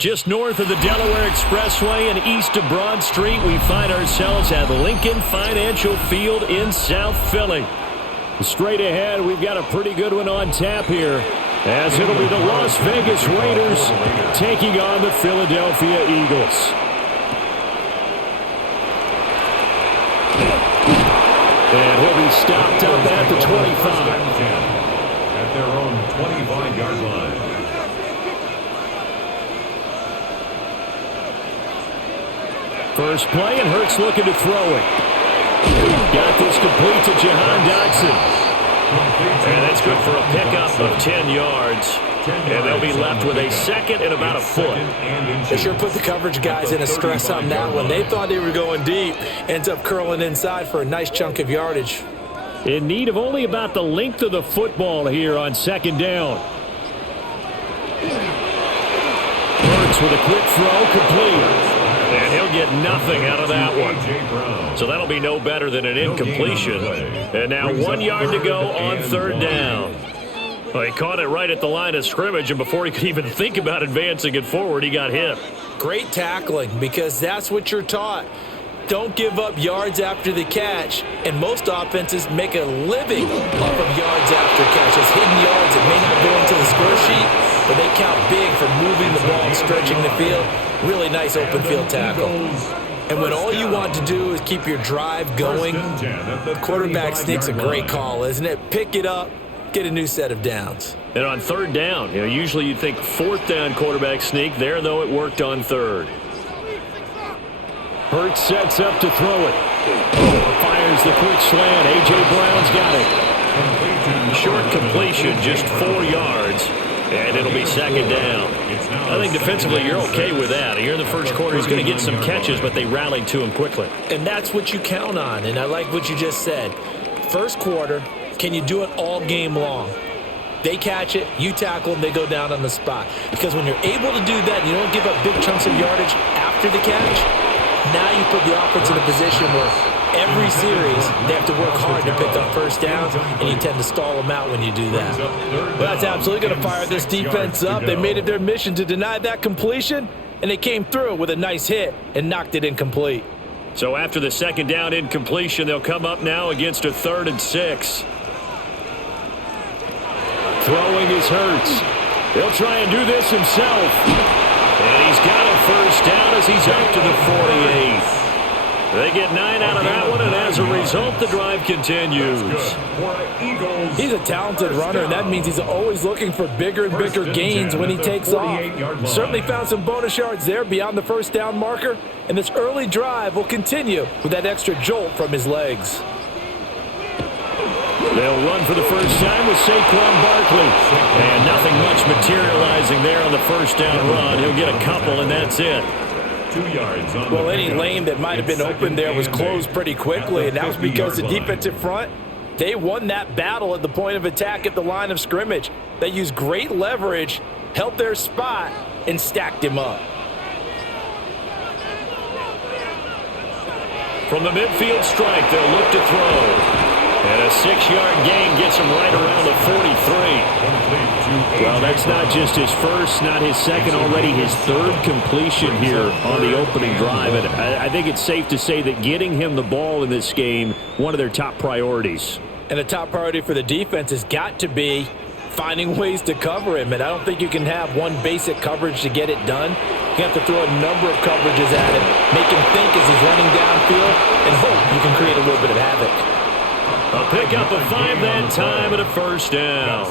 Just north of the Delaware Expressway and east of Broad Street, we find ourselves at Lincoln Financial Field in South Philly. Straight ahead, we've got a pretty good one on tap here, as it'll be the Las Vegas Raiders taking on the Philadelphia Eagles. And he'll be stopped up at the 25. At their own 25-yard line. First play, and Hurts looking to throw it. Got this complete to Jahan Dotson. And that's good for a pickup of 10 yards. And they'll be left with a second and about a foot. They sure put the coverage guys in a stress on that one. They thought they were going deep. Ends up curling inside for a nice chunk of yardage. In need of only about the length of the football here on second down. Hurts with a quick throw, complete. And he'll get nothing out of that one. So that'll be no better than an incompletion. And now 1 yard to go on third down. Well, he caught it right at the line of scrimmage, and before he could even think about advancing it forward, he got hit. Great tackling, because that's what you're taught. Don't give up yards after the catch, and most offenses make a living off of yards after catches. Hidden yards that may not go into the score sheet, but they count big for moving the ball and stretching the field. Really nice open field tackle. And when all you want to do is keep your drive going, quarterback sneak's a great call, isn't it? Pick it up, get a new set of downs. And on third down, usually you'd think fourth down quarterback sneak. There, though, it worked on third. Hurts sets up to throw it. Fires the quick slant. A.J. Brown's got it. Short completion, just 4 yards. And it'll be second down. I think defensively you're okay with that. Here in the first quarter, he's going to get some catches, but they rallied to him quickly. And that's what you count on, and I like what you just said. First quarter, can you do it all game long? They catch it, you tackle them, they go down on the spot. Because when you're able to do that, you don't give up big chunks of yardage after the catch. Now you put the offense in a position where every series they have to work hard to pick up first downs, and you tend to stall them out when you do that. Well, that's absolutely going to fire this defense up. They made it their mission to deny that completion, and they came through with a nice hit and knocked it incomplete. So after the second down incompletion, they'll come up now against a 3rd and 6. Throwing is Hurts. He'll try and do this himself. And he's got a first down as he's up to the 48. They get 9 out of that one, and as a result, the drive continues. He's a talented runner, and that means he's always looking for bigger and bigger gains when he takes off. Certainly found some bonus yards there beyond the first down marker, and this early drive will continue with that extra jolt from his legs. They'll run for the first time with Saquon Barkley. And nothing much materializing there on the first down run. He'll get a couple, and that's it. 2 yards. Well, any lane that might have been open there was closed pretty quickly, and that was because the defensive front, they won that battle at the point of attack at the line of scrimmage. They used great leverage, held their spot, and stacked him up. From the midfield strike, they'll look to throw. And a 6-yard gain gets him right around the 43. Well, that's not just his first, not his second, already his 3rd completion here on the opening drive. And I think it's safe to say that getting him the ball in this game, one of their top priorities. And the top priority for the defense has got to be finding ways to cover him. And I don't think you can have one basic coverage to get it done. You have to throw a number of coverages at him, make him think as he's running downfield, and hope you can create a little bit of havoc. A pickup of 5 that time and a first down.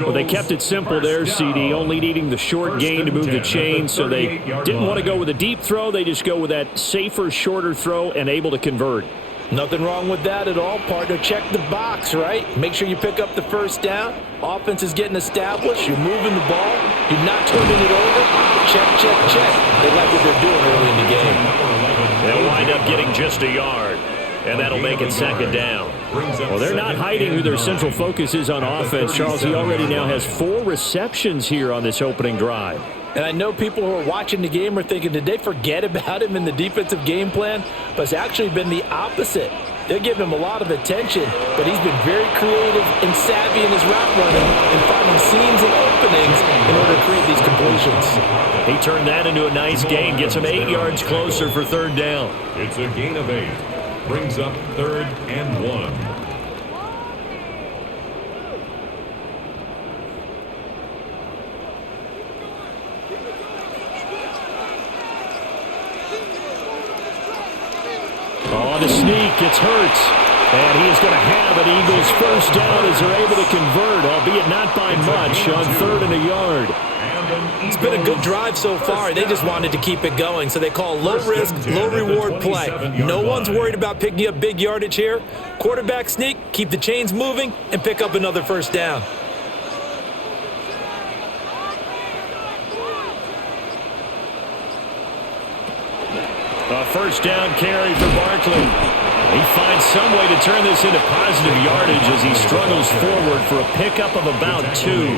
Well, they kept it simple there, CD, only needing the short gain to move the chain, so they didn't want to go with a deep throw. They just go with that safer, shorter throw and able to convert. Nothing wrong with that at all, partner. Check the box, right? Make sure you pick up the first down. Offense is getting established. You're moving the ball. You're not turning it over. Check, check, check. They like what they're doing early in the game. They'll wind up getting just a yard. And that'll make it second down. Well, they're not hiding who their central focus is on offense. Charles, he already now has 4 receptions here on this opening drive. And I know people who are watching the game are thinking, did they forget about him in the defensive game plan? But it's actually been the opposite. They're giving him a lot of attention, but he's been very creative and savvy in his route running and finding seams and openings in order to create these completions. Hurts. He turned that into a nice gain. Gets him 8 yards closer for third down. It's a gain of 8. Brings up 3rd and 1. On the sneak, it's Hurts. And he is going to have an Eagles first down as they're able to convert, albeit not by much, on 3rd and a yard. It's been a good drive so far. They just wanted to keep it going, so they call low-risk, low-reward play. No one's worried about picking up big yardage here. Quarterback sneak, keep the chains moving, and pick up another first down. A first down carry for Barkley. He finds some way to turn this into positive yardage as he struggles forward for a pickup of about 2.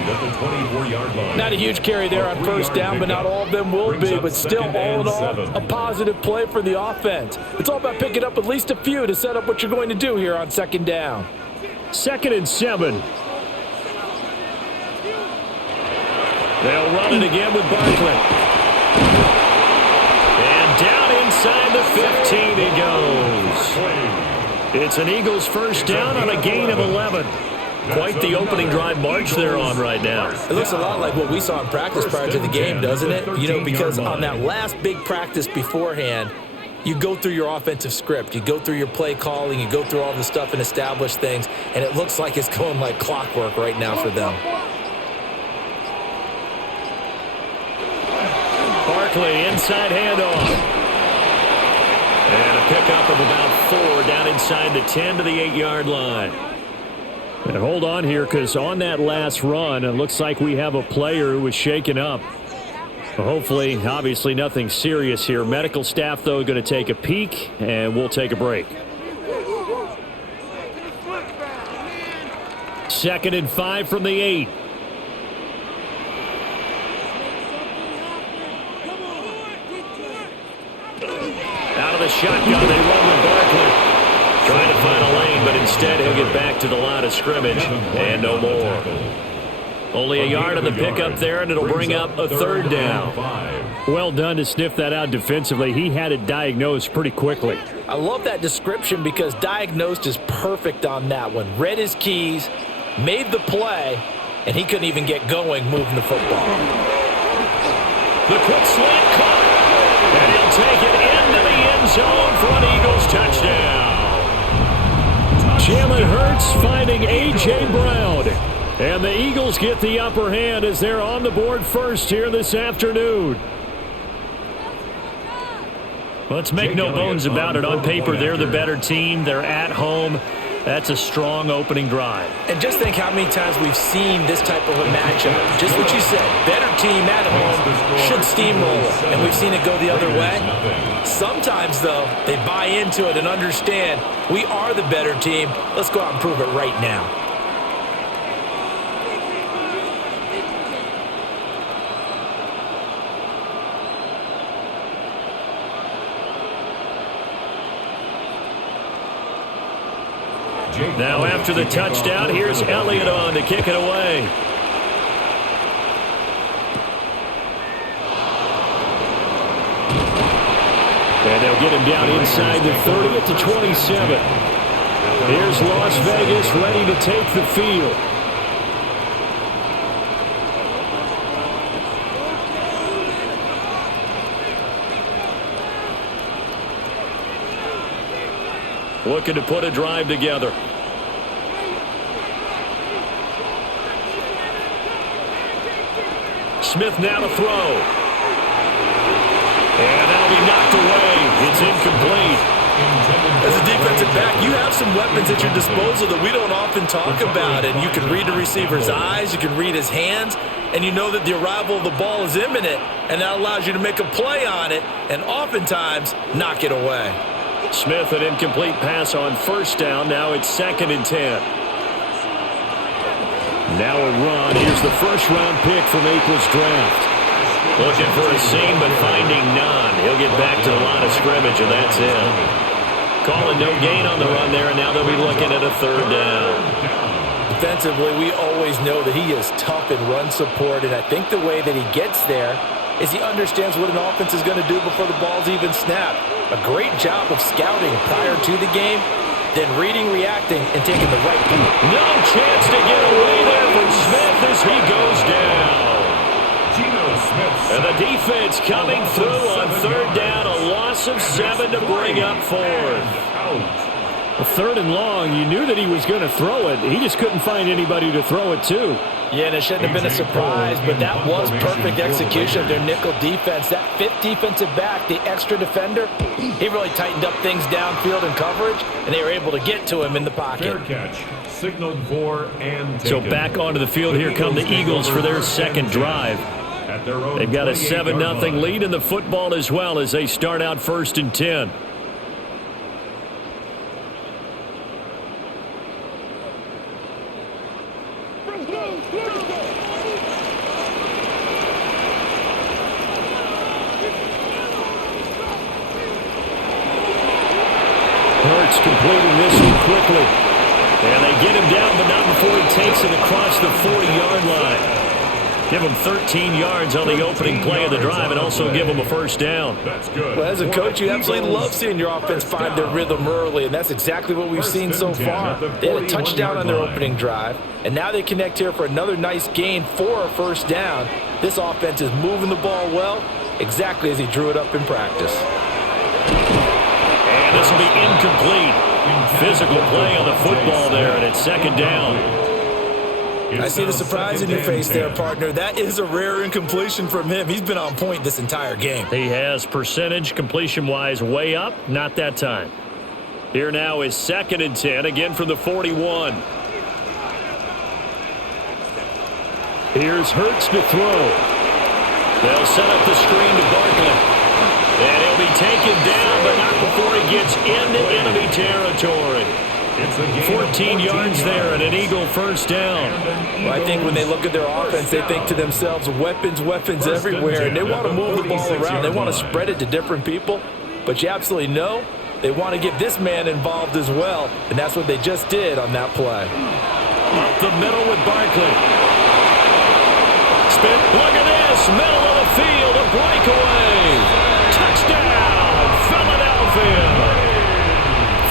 Not a huge carry there on first down, but not all of them will be. But still, all in all, a positive play for the offense. It's all about picking up at least a few to set up what you're going to do here on 2nd down. 2nd and 7. They'll run it again with Barkley. And down inside the 15 he goes. It's an Eagles first down on a gain of 11. Quite the opening drive march they're on right now. It looks a lot like what we saw in practice prior to the game, doesn't it? You know, because on that last big practice beforehand, you go through your offensive script. You go through your play calling. You go through all the stuff and establish things. And it looks like it's going like clockwork right now for them. Barkley, inside handoff. And a pickup of about 4 down inside the 10 to the 8-yard line. And hold on here, because on that last run, it looks like we have a player who was shaken up. Hopefully, obviously nothing serious here. Medical staff, though, going to take a peek, and we'll take a break. 2nd and 5 from the 8. Out of the shotgun, they run with Barkley. Trying to find a lane, but instead he'll get back to the line of scrimmage, and no more. Only a yard on the pickup there, and it'll bring up a 3rd down. Well done to sniff that out defensively. He had it diagnosed pretty quickly. I love that description because diagnosed is perfect on that one. Read his keys, made the play, and he couldn't even get going moving the football. The quick slant caught, and he'll take it into the end zone for an Eagles touchdown. Jalen Hurts finding A.J. Brown. And the Eagles get the upper hand as they're on the board first here this afternoon. Let's make no bones about it. On paper, they're the better team. They're at home. That's a strong opening drive. And just think how many times we've seen this type of a matchup. Just what you said, better team at home should steamroll, and we've seen it go the other way. Sometimes, though, they buy into it and understand we are the better team. Let's go out and prove it right now. Now after the touchdown, here's Elliott on to kick it away. And they'll get him down inside the 30 at the 27. Here's Las Vegas ready to take the field. Looking to put a drive together. Smith now to throw. And that'll be knocked away. It's incomplete. As a defensive back, you have some weapons at your disposal that we don't often talk about. And you can read the receiver's eyes, you can read his hands, and you know that the arrival of the ball is imminent. And that allows you to make a play on it and oftentimes knock it away. Smith, an incomplete pass on first down. Now it's 2nd and 10. Now a run. Here's the first-round pick from April's draft. Looking for a seam, but finding none. He'll get back to the line of scrimmage, and that's it. Calling no gain on the run there, and now they'll be looking at a 3rd down. Defensively, we always know that he is tough in run support, and I think the way that he gets there is he understands what an offense is going to do before the ball's even snapped. A great job of scouting prior to the game, then reading, reacting, and taking the right move. No chance to get away there from Smith as he goes down. And the defense coming through on third down, a loss of 7 to bring up fourth. A third and long, you knew that he was going to throw it. He just couldn't find anybody to throw it to. Yeah, and it shouldn't have been a surprise, but that was perfect execution of their nickel defense. That fifth defensive back, the extra defender, he really tightened up things downfield in coverage, and they were able to get to him in the pocket. Fair catch. Signaled for and So back onto the field, here come the Eagles for their second drive. They've got a 7-0 lead in the football as well as they start out 1st and 10. Hurts completing this one quickly. And they get him down, but not before he takes it across the 40-yard line. Give him 13 yards on the opening play of the drive and also give him a first down. That's good. Well, as a coach, you absolutely love seeing your offense find their rhythm early, and that's exactly what we've seen so far. They had a touchdown on their opening drive, and now they connect here for another nice gain for a first down. This offense is moving the ball well, exactly as he drew it up in practice. And this will be incomplete. Physical play on the football there, and it's second down. I see the surprise in your face there, partner. That is a rare incompletion from him. He's been on point this entire game. He has percentage completion-wise way up, not that time. Here now is 2nd and 10, again from the 41. Here's Hurts to throw. They'll set up the screen to Barkley. And he'll be taken down, but not before he gets into enemy territory. 14 yards there and an Eagle first down. Well, I think when they look at their offense, they think to themselves, weapons everywhere, and they want to move the ball around. They want to spread it to different people, but you absolutely know they want to get this man involved as well, and that's what they just did on that play. Up the middle with Barkley. Spin, look at this, middle of the field, a breakaway. Touchdown, Philadelphia.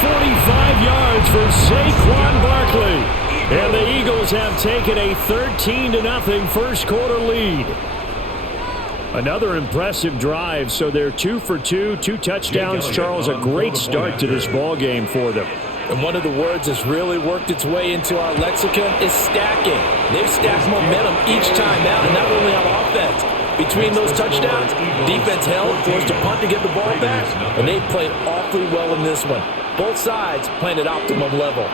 45 yards for Saquon Barkley. And the Eagles have taken a 13-0 first quarter lead. Another impressive drive, so they're 2 for 2, 2 touchdowns. Charles, a great start to this ball game for them. And one of the words that's really worked its way into our lexicon is stacking. They've stacked momentum each time out, and not only on offense. Between those touchdowns, defense held, forced a punt to get the ball back, and they played awfully well in this one. Both sides playing at optimum level.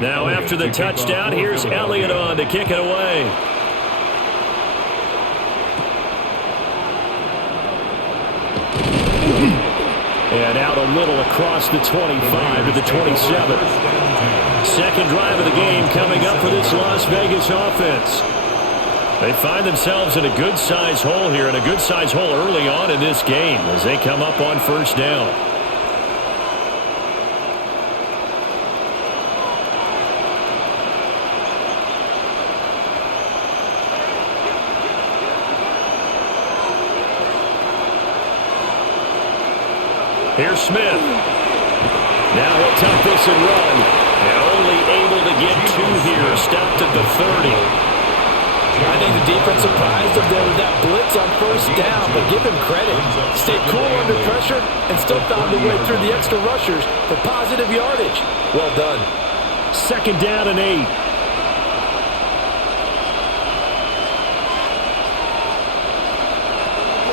Now after the touchdown, here's Elliott on to kick it away. And out a little across the 25 to the 27. Second drive of the game coming up for this Las Vegas offense. They find themselves in a good-sized hole here, and a good-sized hole early on in this game as they come up on first down. Here's Smith. Now he'll tuck this and run. And only able to get 2 here. Stopped at the 30. I think the defense surprised them there with that blitz on first down, but give him credit. Stayed cool under pressure and still found a way through the extra rushers for positive yardage. Well done. Second down and 8.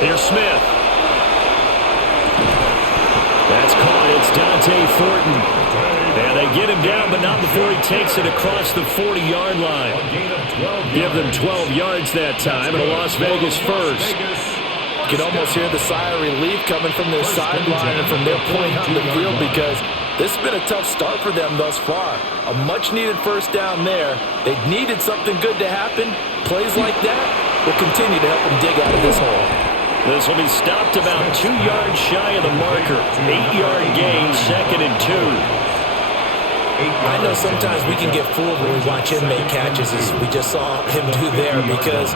Here's Smith. That's caught. It's Dante Thornton. And they get him down, but not before he takes it across the 40-yard line. Give them 12 yards that time, and a Las Vegas first. You can almost hear the sigh of relief coming from their sideline and from their point on the field because This has been a tough start for them thus far. A much-needed first down there. They needed something good to happen. Plays like that will continue to help them dig out of this hole. This will be stopped about 2 yards shy of the marker. 8-yard gain, 2nd and 2. I know sometimes we can get fooled when we watch him make catches, as we just saw him do there, because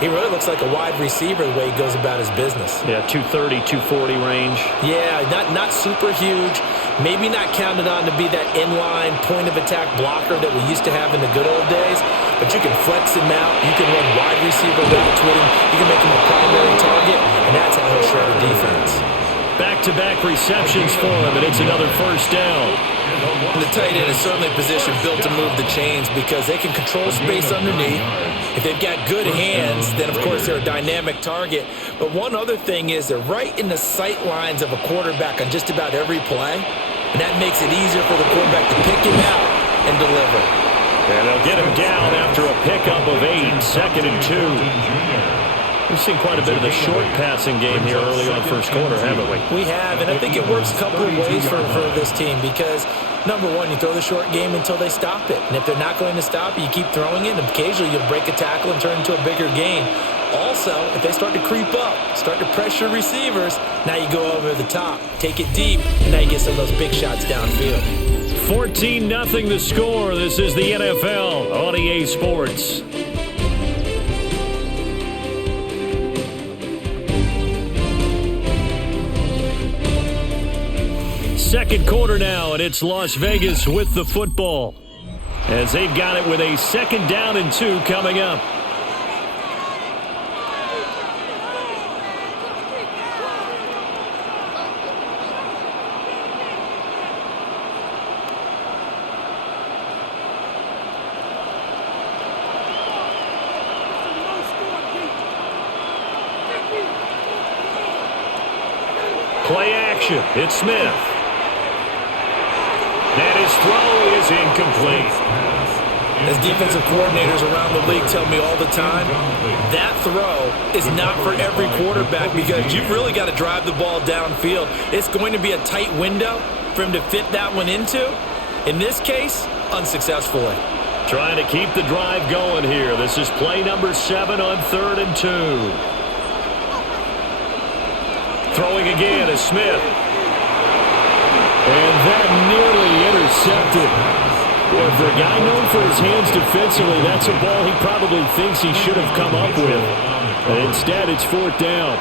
he really looks like a wide receiver the way he goes about his business. Yeah, 230, 240 range. Yeah, not super huge. Maybe not counted on to be that inline point-of-attack blocker that we used to have in the good old days, but you can flex him out. You can run wide receiver routes with him. You can make him a primary target, and that's how he'll shred a defense. Back-to-back receptions for him, and it's another first down. And the tight end is certainly a position built to move the chains because they can control space underneath. If they've got good hands, then, of course, they're a dynamic target. But one other thing is they're right in the sight lines of a quarterback on just about every play, and that makes it easier for the quarterback to pick him out and deliver. And they'll get him down after a pickup of 8, 2nd and 2. We've seen quite a bit of the short passing game here early on first quarter, haven't we? We have, and I think it works a couple of ways for this team because, number one, you throw the short game until they stop it. And if they're not going to stop it, you keep throwing it, and occasionally you'll break a tackle and turn it into a bigger gain. Also, if they start to creep up, start to pressure receivers, now you go over the top, take it deep, and now you get some of those big shots downfield. 14-0 the score. This is the NFL on EA Sports. Second quarter now, and it's Las Vegas with the football as they've got it with a 2nd down and 2 coming up. Play action. It's Smith. And his throw is incomplete. As defensive coordinators around the league tell me all the time, that throw is not for every quarterback because you've really got to drive the ball downfield. It's going to be a tight window for him to fit that one into. In this case, unsuccessfully. Trying to keep the drive going here. This is play number 7 on 3rd and 2. Throwing again is Smith. And that nearly intercepted. Well, for a guy known for his hands defensively, that's a ball he probably thinks he should have come up with. And instead, it's 4th down.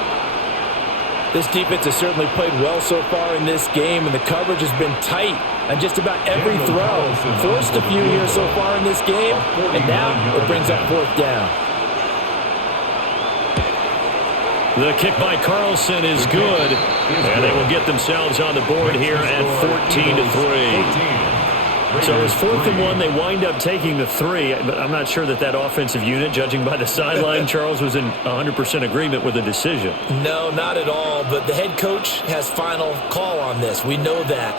This defense has certainly played well so far in this game, and the coverage has been tight on just about every throw. Forced a few here so far in this game, and now it brings up 4th down. The kick by Carlson is good, and they will get themselves on the board here at 14-3. So it's 4th and 1. They wind up taking the 3, but I'm not sure that offensive unit, judging by the sideline, Charles, was in 100% agreement with the decision. No, not at all, but the head coach has final call on this. We know that.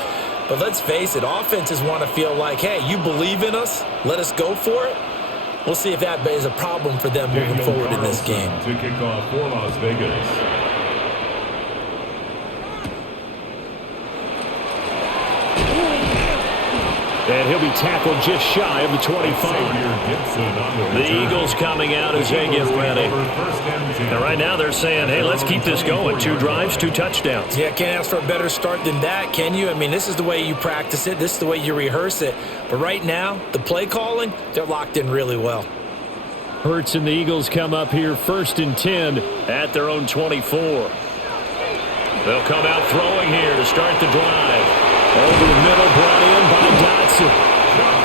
But let's face it, offenses want to feel like, hey, you believe in us, let us go for it. We'll see if that is a problem for them moving forward in this game. To kick off for Las Vegas. And he'll be tackled just shy of the 25. The Eagles coming out as they get ready. And right now they're saying, hey, let's keep this going. 2 drives, 2 touchdowns. Yeah, can't ask for a better start than that, can you? I mean, this is the way you practice it. This is the way you rehearse it. But right now, the play calling, they're locked in really well. Hurts and the Eagles come up here 1st and 10 at their own 24. They'll come out throwing here to start the drive. Over the middle, brought in by Dotson.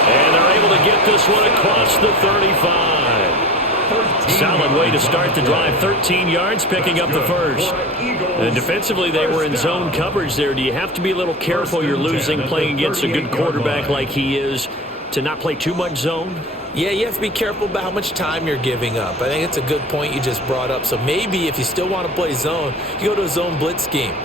And they're able to get this one across the 35. Solid way to start the drive. 13 yards, picking up the first. And defensively, they were in zone coverage there. Do you have to be a little careful you're losing playing against a good quarterback like he is to not play too much zone? Yeah, you have to be careful about how much time you're giving up. I think it's a good point you just brought up. So maybe if you still want to play zone, you go to a zone blitz scheme.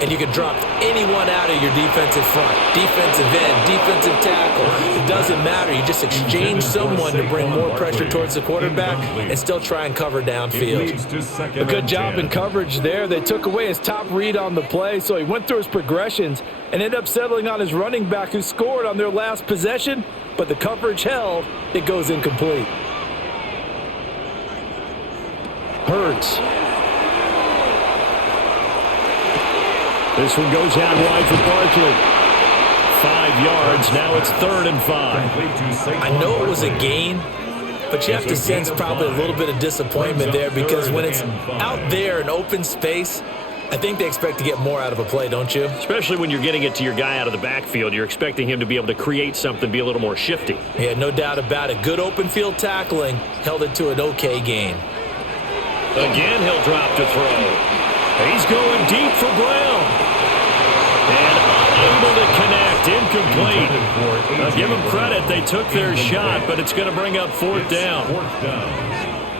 and you can drop anyone out of your defensive front, defensive end, defensive tackle. It doesn't matter. You just exchange someone to bring more pressure towards the quarterback and still try and cover downfield. A good job in coverage there. They took away his top read on the play, so he went through his progressions and ended up settling on his running back who scored on their last possession, but the coverage held. It goes incomplete. Hurts. This one goes out wide for Barkley. 5 yards. Now it's 3rd and 5. I know it was a gain, but you have to sense probably a little bit of disappointment there because when it's out there in open space, I think they expect to get more out of a play, don't you? Especially when you're getting it to your guy out of the backfield. You're expecting him to be able to create something, be a little more shifty. Yeah, no doubt about it. Good open field tackling held it to an okay gain. Again, he'll drop to throw. He's going deep for Brown. And unable to connect. Incomplete. Now, give them credit. They took their shot, but it's going to bring up 4th down.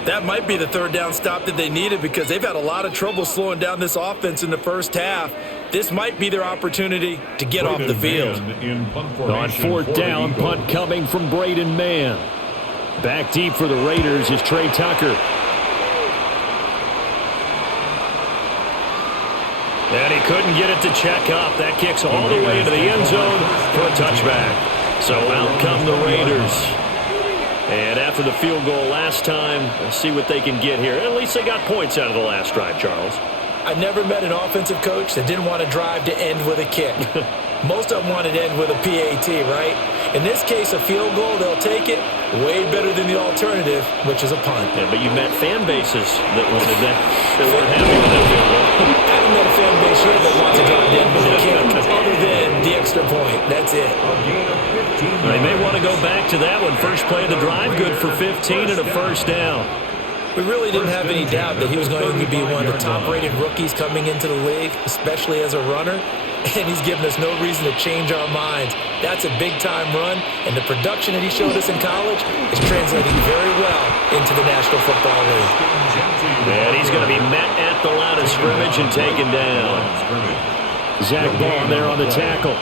That might be the 3rd down stop that they needed because they've had a lot of trouble slowing down this offense in the first half. This might be their opportunity to get off the field. On 4th down, punt coming from Braden Mann. Back deep for the Raiders is Trey Tucker. And he couldn't get it to check up. That kicks all the way into the end zone for a touchback. So out come the Raiders. And after the field goal last time, let's see what they can get here. At least they got points out of the last drive, Charles. I never met an offensive coach that didn't want to drive to end with a kick. Most of them wanted to end with a PAT, right? In this case, a field goal, they'll take it. Way better than the alternative, which is a punt. Yeah, but you met fan bases that wanted that. They weren't happy with that field goal. I haven't met a fan base here that wants to drive to end with a kick, other than the extra point. That's it. They may want to go back to that one. First play of the drive, good for 15 and a 1st down. We really didn't have any doubt that he was going to be one of the top-rated rookies coming into the league, especially as a runner. And he's given us no reason to change our minds. That's a big-time run, and the production that he showed us in college is translating very well into the National Football League. And he's going to be met at the line of scrimmage and taken down. Zach Baum there on the tackle.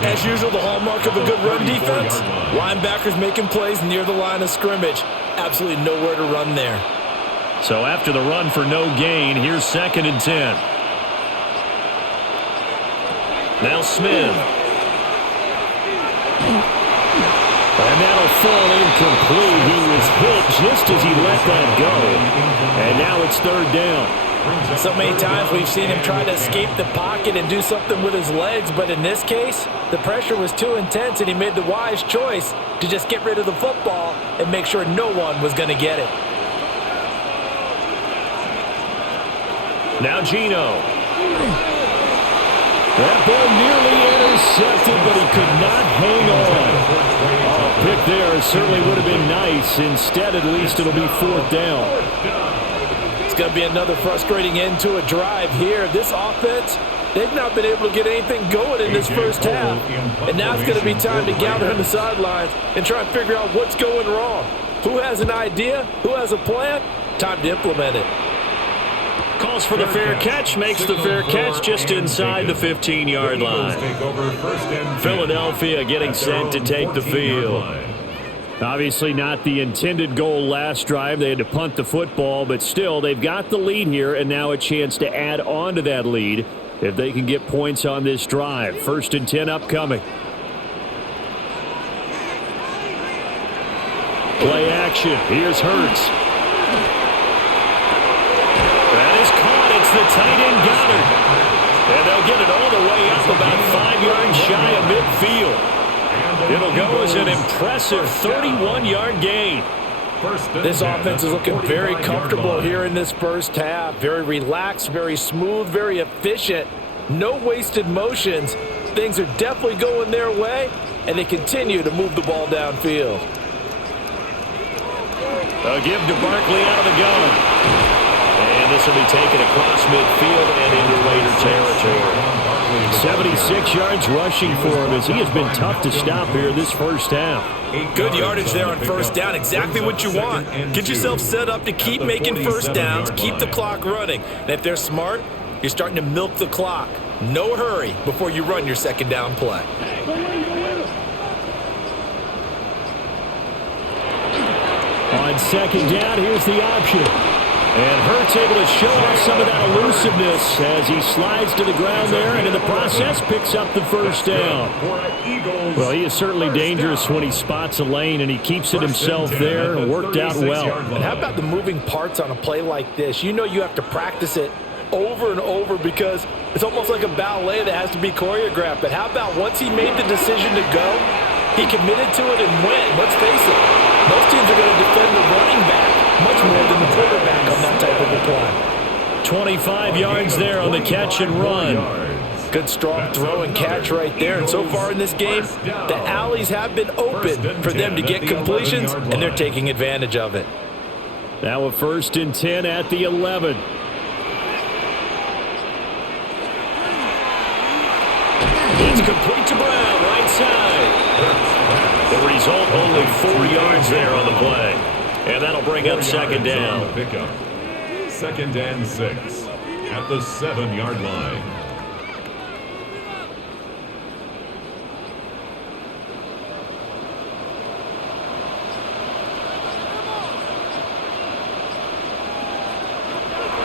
As usual, the hallmark of a good run defense, linebackers making plays near the line of scrimmage. Absolutely nowhere to run there. So after the run for no gain, here's 2nd and 10. Now Smith. And that'll fall incomplete. He was hit just as he let that go. And now it's 3rd down. So many times we've seen him try to escape the pocket and do something with his legs, but in this case, the pressure was too intense and he made the wise choice to just get rid of the football and make sure no one was going to get it. Now Geno. That ball nearly intercepted, but he could not hang on. A pick there certainly would have been nice. Instead, at least it'll be 4th down. It's going to be another frustrating end to a drive here. This offense, they've not been able to get anything going in this first half. And now it's going to be time to gather on the sidelines and try and figure out what's going wrong. Who has an idea? Who has a plan? Time to implement it. Calls for the fair catch, makes the fair catch just inside the 15-yard line. Philadelphia getting set to take the field. Obviously not the intended goal last drive. They had to punt the football, but still they've got the lead here and now a chance to add on to that lead if they can get points on this drive. 1st and 10 upcoming. Play action. Here's Hurts. That is caught. It's the tight end Goddard. And they'll get it all the way up about 5 yards shy of midfield. It'll go as an impressive 31-yard gain. This offense is looking very comfortable here in this first half. Very relaxed, very smooth, very efficient. No wasted motions. Things are definitely going their way, and they continue to move the ball downfield. A give to Barkley out of the gun. And this will be taken across midfield and into Raider territory. 76 yards rushing for him as he has been tough to stop here this first half. Good yardage there on 1st down. Exactly what you want. Get yourself set up to keep making 1st downs, keep the clock running. And if they're smart, You're starting to milk the clock. No hurry before you run your second down play. On second down, here's the option. And Hurts able to show off some of that elusiveness as he slides to the ground there and in the process picks up the first down. Well, he is certainly dangerous when he spots a lane and he keeps it himself there. Worked out well. And how about the moving parts on a play like this? You know you have to practice it over and over because it's almost like a ballet that has to be choreographed. But how about once he made the decision to go, he committed to it and went. Let's face it, most teams are going to defend the running back much more than the quarterback on that type of a play. 25 yards there on the catch and run. Good strong throw and catch right there. And so far in this game, the alleys have been open for them to get completions, and they're taking advantage of it. Now a 1st and 10 at the 11. It's complete to Brown, right side. The result, only 4 yards there on the play. And that'll bring up second down. Second and 6 at the 7-yard line.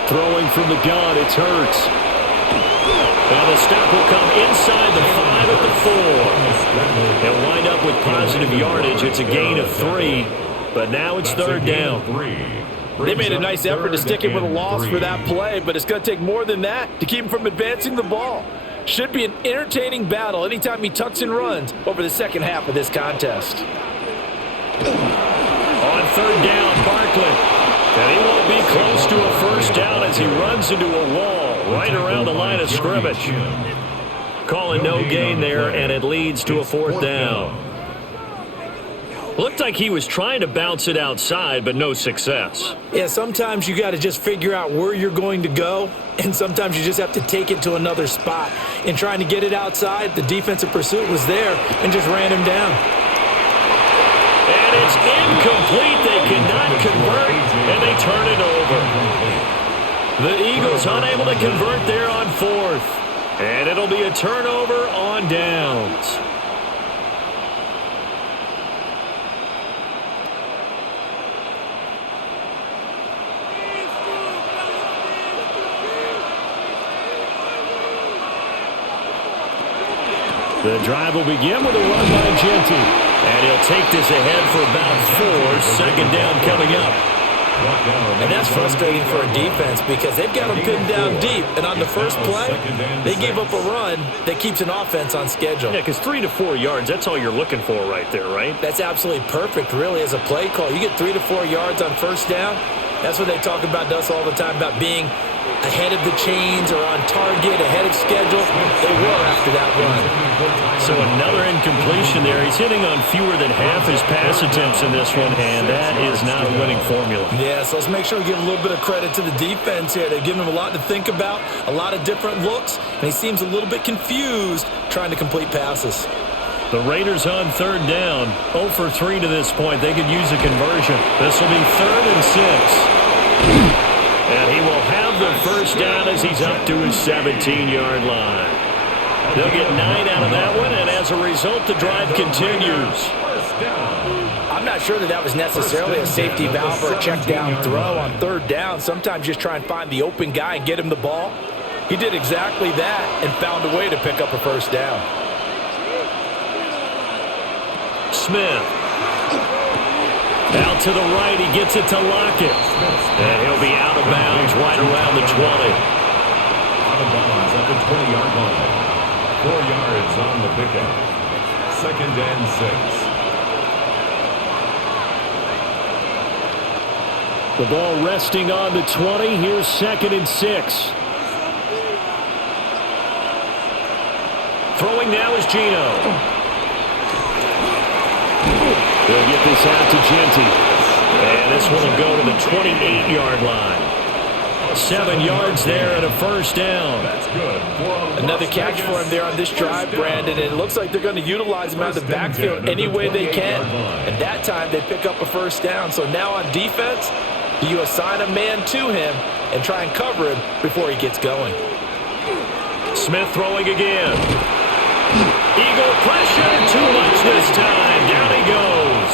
Throwing from the gun, it's Hurts. And the stop will come inside the 5 at the 4. He'll wind up with positive yardage. It's a gain of 3, but now it's third down. They made a nice effort to stick him with a loss for that play, but it's going to take more than that to keep him from advancing the ball. Should be an entertaining battle anytime he tucks and runs over the second half of this contest. On third down, Barkley. And he won't be close to a first down as he runs into a wall right around the line of scrimmage. Calling no gain there, and it leads to a fourth down. Looked like he was trying to bounce it outside, but no success. Yeah, sometimes you got to just figure out where you're going to go, and sometimes you just have to take it to another spot. In trying to get it outside, the defensive pursuit was there and just ran him down. And it's incomplete. They cannot convert, and they turn it over. The Eagles unable to convert there on 4th. And it'll be a turnover on downs. The drive will begin with a run by Genty. And he'll take this ahead for about 4. Second down coming up. And that's frustrating for a defense because they've got them pinned down deep. And on the first play, they gave up a run that keeps an offense on schedule. Yeah, because 3 to 4 yards, that's all you're looking for right there, right? That's absolutely perfect, really, as a play call. You get 3 to 4 yards on first down. That's what they talk about us all the time, about being ahead of the chains or on target, ahead of schedule. They were after that run. So another incompletion there. He's hitting on fewer than half his pass attempts in this one, and that is not a winning formula. Yeah, so let's make sure we give a little bit of credit to the defense here. They've given him a lot to think about, a lot of different looks, and he seems a little bit confused trying to complete passes. The Raiders on third down, 0 for 3 to this point. They could use a conversion. This will be 3rd and 6. And he will have the first down as he's up to his 17-yard line. They'll get 9 out of that one, and as a result, the drive continues. I'm not sure that was necessarily a safety valve or a check down throw on third down. Sometimes just try and find the open guy and get him the ball. He did exactly that and found a way to pick up a first down. Smith. Out to the right, he gets it to Lockett. And he'll be out of bounds right around the 20. Out of bounds at the 20-yard line. 4 yards on the pickup. 2nd and 6. The ball resting on the 20. Here's 2nd and 6. Throwing now is Geno. They'll get this out to Genty. And this one will go to the 28-yard line. 7 yards there and a first down. That's good. Another catch for him there on this drive, Brandon. And it looks like they're going to utilize him out of the backfield any way they can. And that time they pick up a first down. So now on defense, you assign a man to him and try and cover him before he gets going. Smith throwing again. Eagle pressure, too much this time. Down he goes.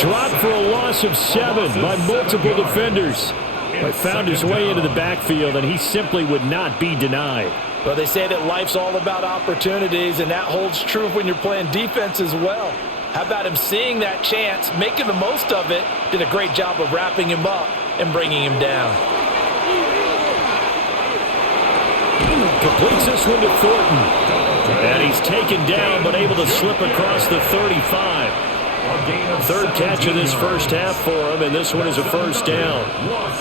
Dropped for a loss of 7 by multiple defenders. But found his way into the backfield, and he simply would not be denied. Well, they say that life's all about opportunities, and that holds true when you're playing defense as well. How about him seeing that chance, making the most of it, did a great job of wrapping him up and bringing him down. Completes this one to Thornton. And he's taken down, but able to slip across the 35. Third catch of this first half for him, and this one is a first down.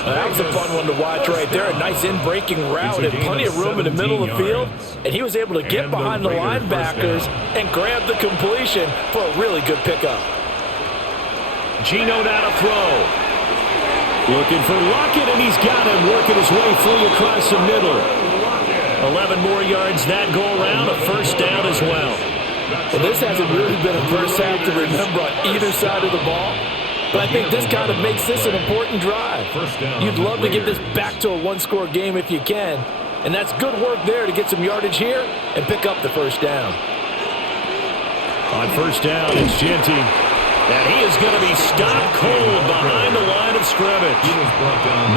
That was a fun one to watch right there. A nice in-breaking route and plenty of room in the middle of the field. And he was able to get behind the linebackers and grab the completion for a really good pickup. Geno now to throw. Looking for Lockett, and he's got him working his way free across the middle. 11 more yards that go around, a first down as well. Well, this hasn't really been a first half to remember on either side of the ball. But I think this kind of makes this an important drive. You'd love to get this back to a one-score game if you can. And that's good work there to get some yardage here and pick up the first down. On first down, it's Genty. And he is going to be stopped cold behind the line of scrimmage.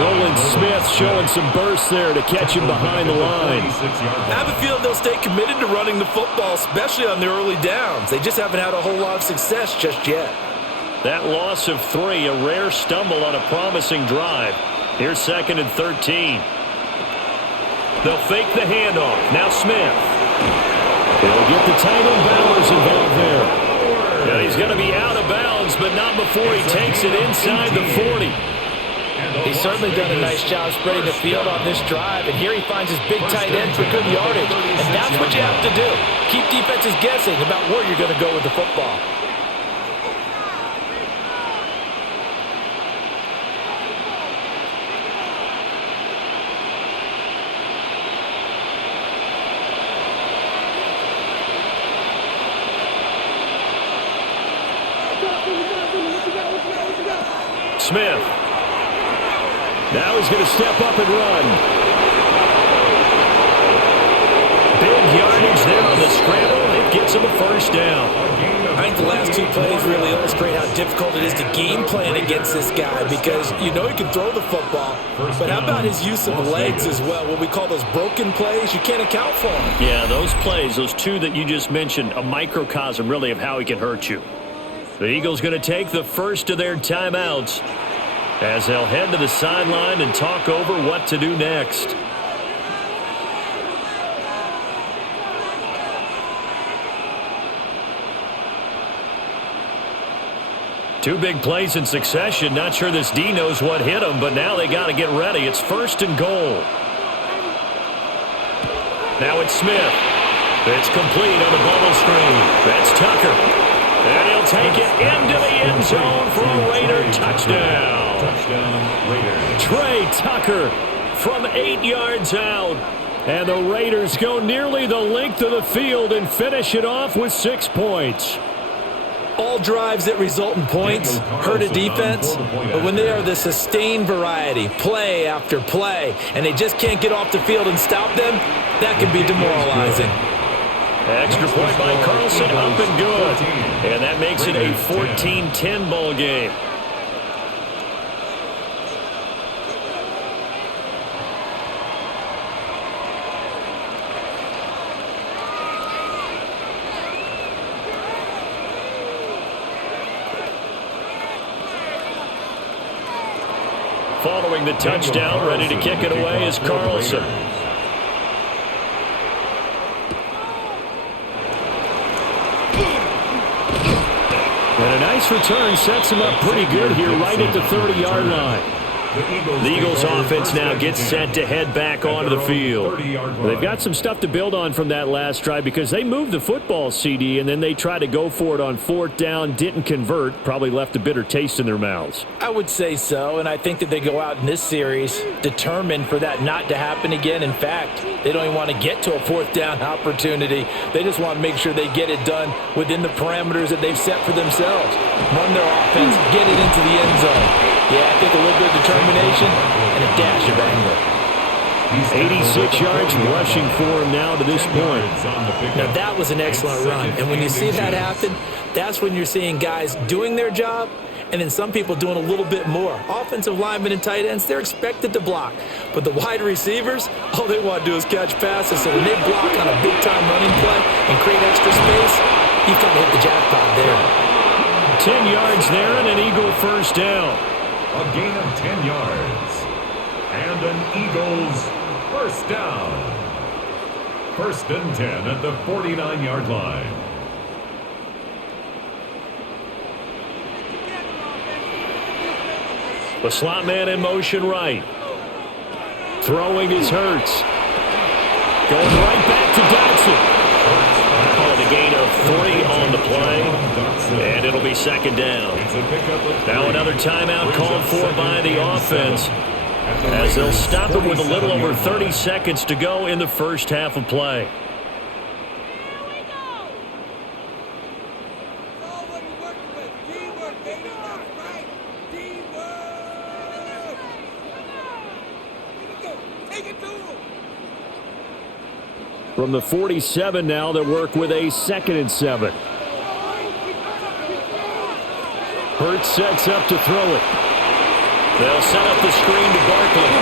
Nolan Smith showing some burst there to catch him behind the line. I have a feeling they'll stay committed to running the football, especially on the early downs. They just haven't had a whole lot of success just yet. That loss of 3, a rare stumble on a promising drive. Here's 2nd and 13. They'll fake the handoff. Now Smith. They'll get the tight end Bowers involved there. And he's going to be out of bounds, but not before he takes it inside the 40. He's certainly done a nice job spreading the field on this drive, and here he finds his big tight end for good yardage. And that's what you have to do. Keep defenses guessing about where you're going to go with the football. Smith. Now he's going to step up and run. Big yardage there on the scramble. It gets him a first down. I think the last 2 plays really illustrate how difficult it is to game plan against this guy because you know he can throw the football, but how about his use of legs as well? What we call those broken plays, you can't account for them. Yeah, those plays, those 2 that you just mentioned, a microcosm really of how he can hurt you. The Eagles going to take the first of their timeouts as they'll head to the sideline and talk over what to do next. Two big plays in succession. Not sure this D knows what hit him, but now they got to get ready. It's 1st and goal. Now it's Smith. It's complete on the bubble screen. That's Tucker. And he'll take it into the end zone for a Raider touchdown. Touchdown, Raiders. Trey Tucker from 8 yards out. And the Raiders go nearly the length of the field and finish it off with 6 points. All drives that result in points hurt a defense, but when they are the sustained variety, play after play, and they just can't get off the field and stop them, that can be demoralizing. Extra point by Carlson, up and good. And that makes it a 14-10 ball game. Following the touchdown, ready to kick it away is Carlson. And a nice return sets him up pretty good here right at the 30-yard line. The Eagles offense now gets set to head back onto the field. They've got some stuff to build on from that last drive because they moved the football, CD, and then they tried to go for it on 4th down, didn't convert, probably left a bitter taste in their mouths. I would say so, and I think that they go out in this series determined for that not to happen again. In fact, they don't even want to get to a 4th down opportunity. They just want to make sure they get it done within the parameters that they've set for themselves. Run their offense, get it into the end zone. Yeah, I think a little bit of determination and a dash of anger. 86 yards rushing for him now to this point. Now, that was an excellent run. And when you see that happen, that's when you're seeing guys doing their job and then some people doing a little bit more. Offensive linemen and tight ends, they're expected to block. But the wide receivers, all they want to do is catch passes. So when they block on a big-time running play and create extra space, you've kind of hit the jackpot there. 10 yards there and an Eagle first down. A gain of 10 yards. And an Eagles first down. 1st and 10 at the 49-yard line. The slot man in motion right. Throwing is Hurts. Going right back to Dotson. Oh, the gain of 3 on the play. And it'll be 2nd down. Now another timeout called for by the offense, as they'll stop it with a little over 30 seconds to go in the first half of play. From the 47 now, they'll work with a 2nd and 7. Hurts sets up to throw it. They'll set up the screen to Barkley.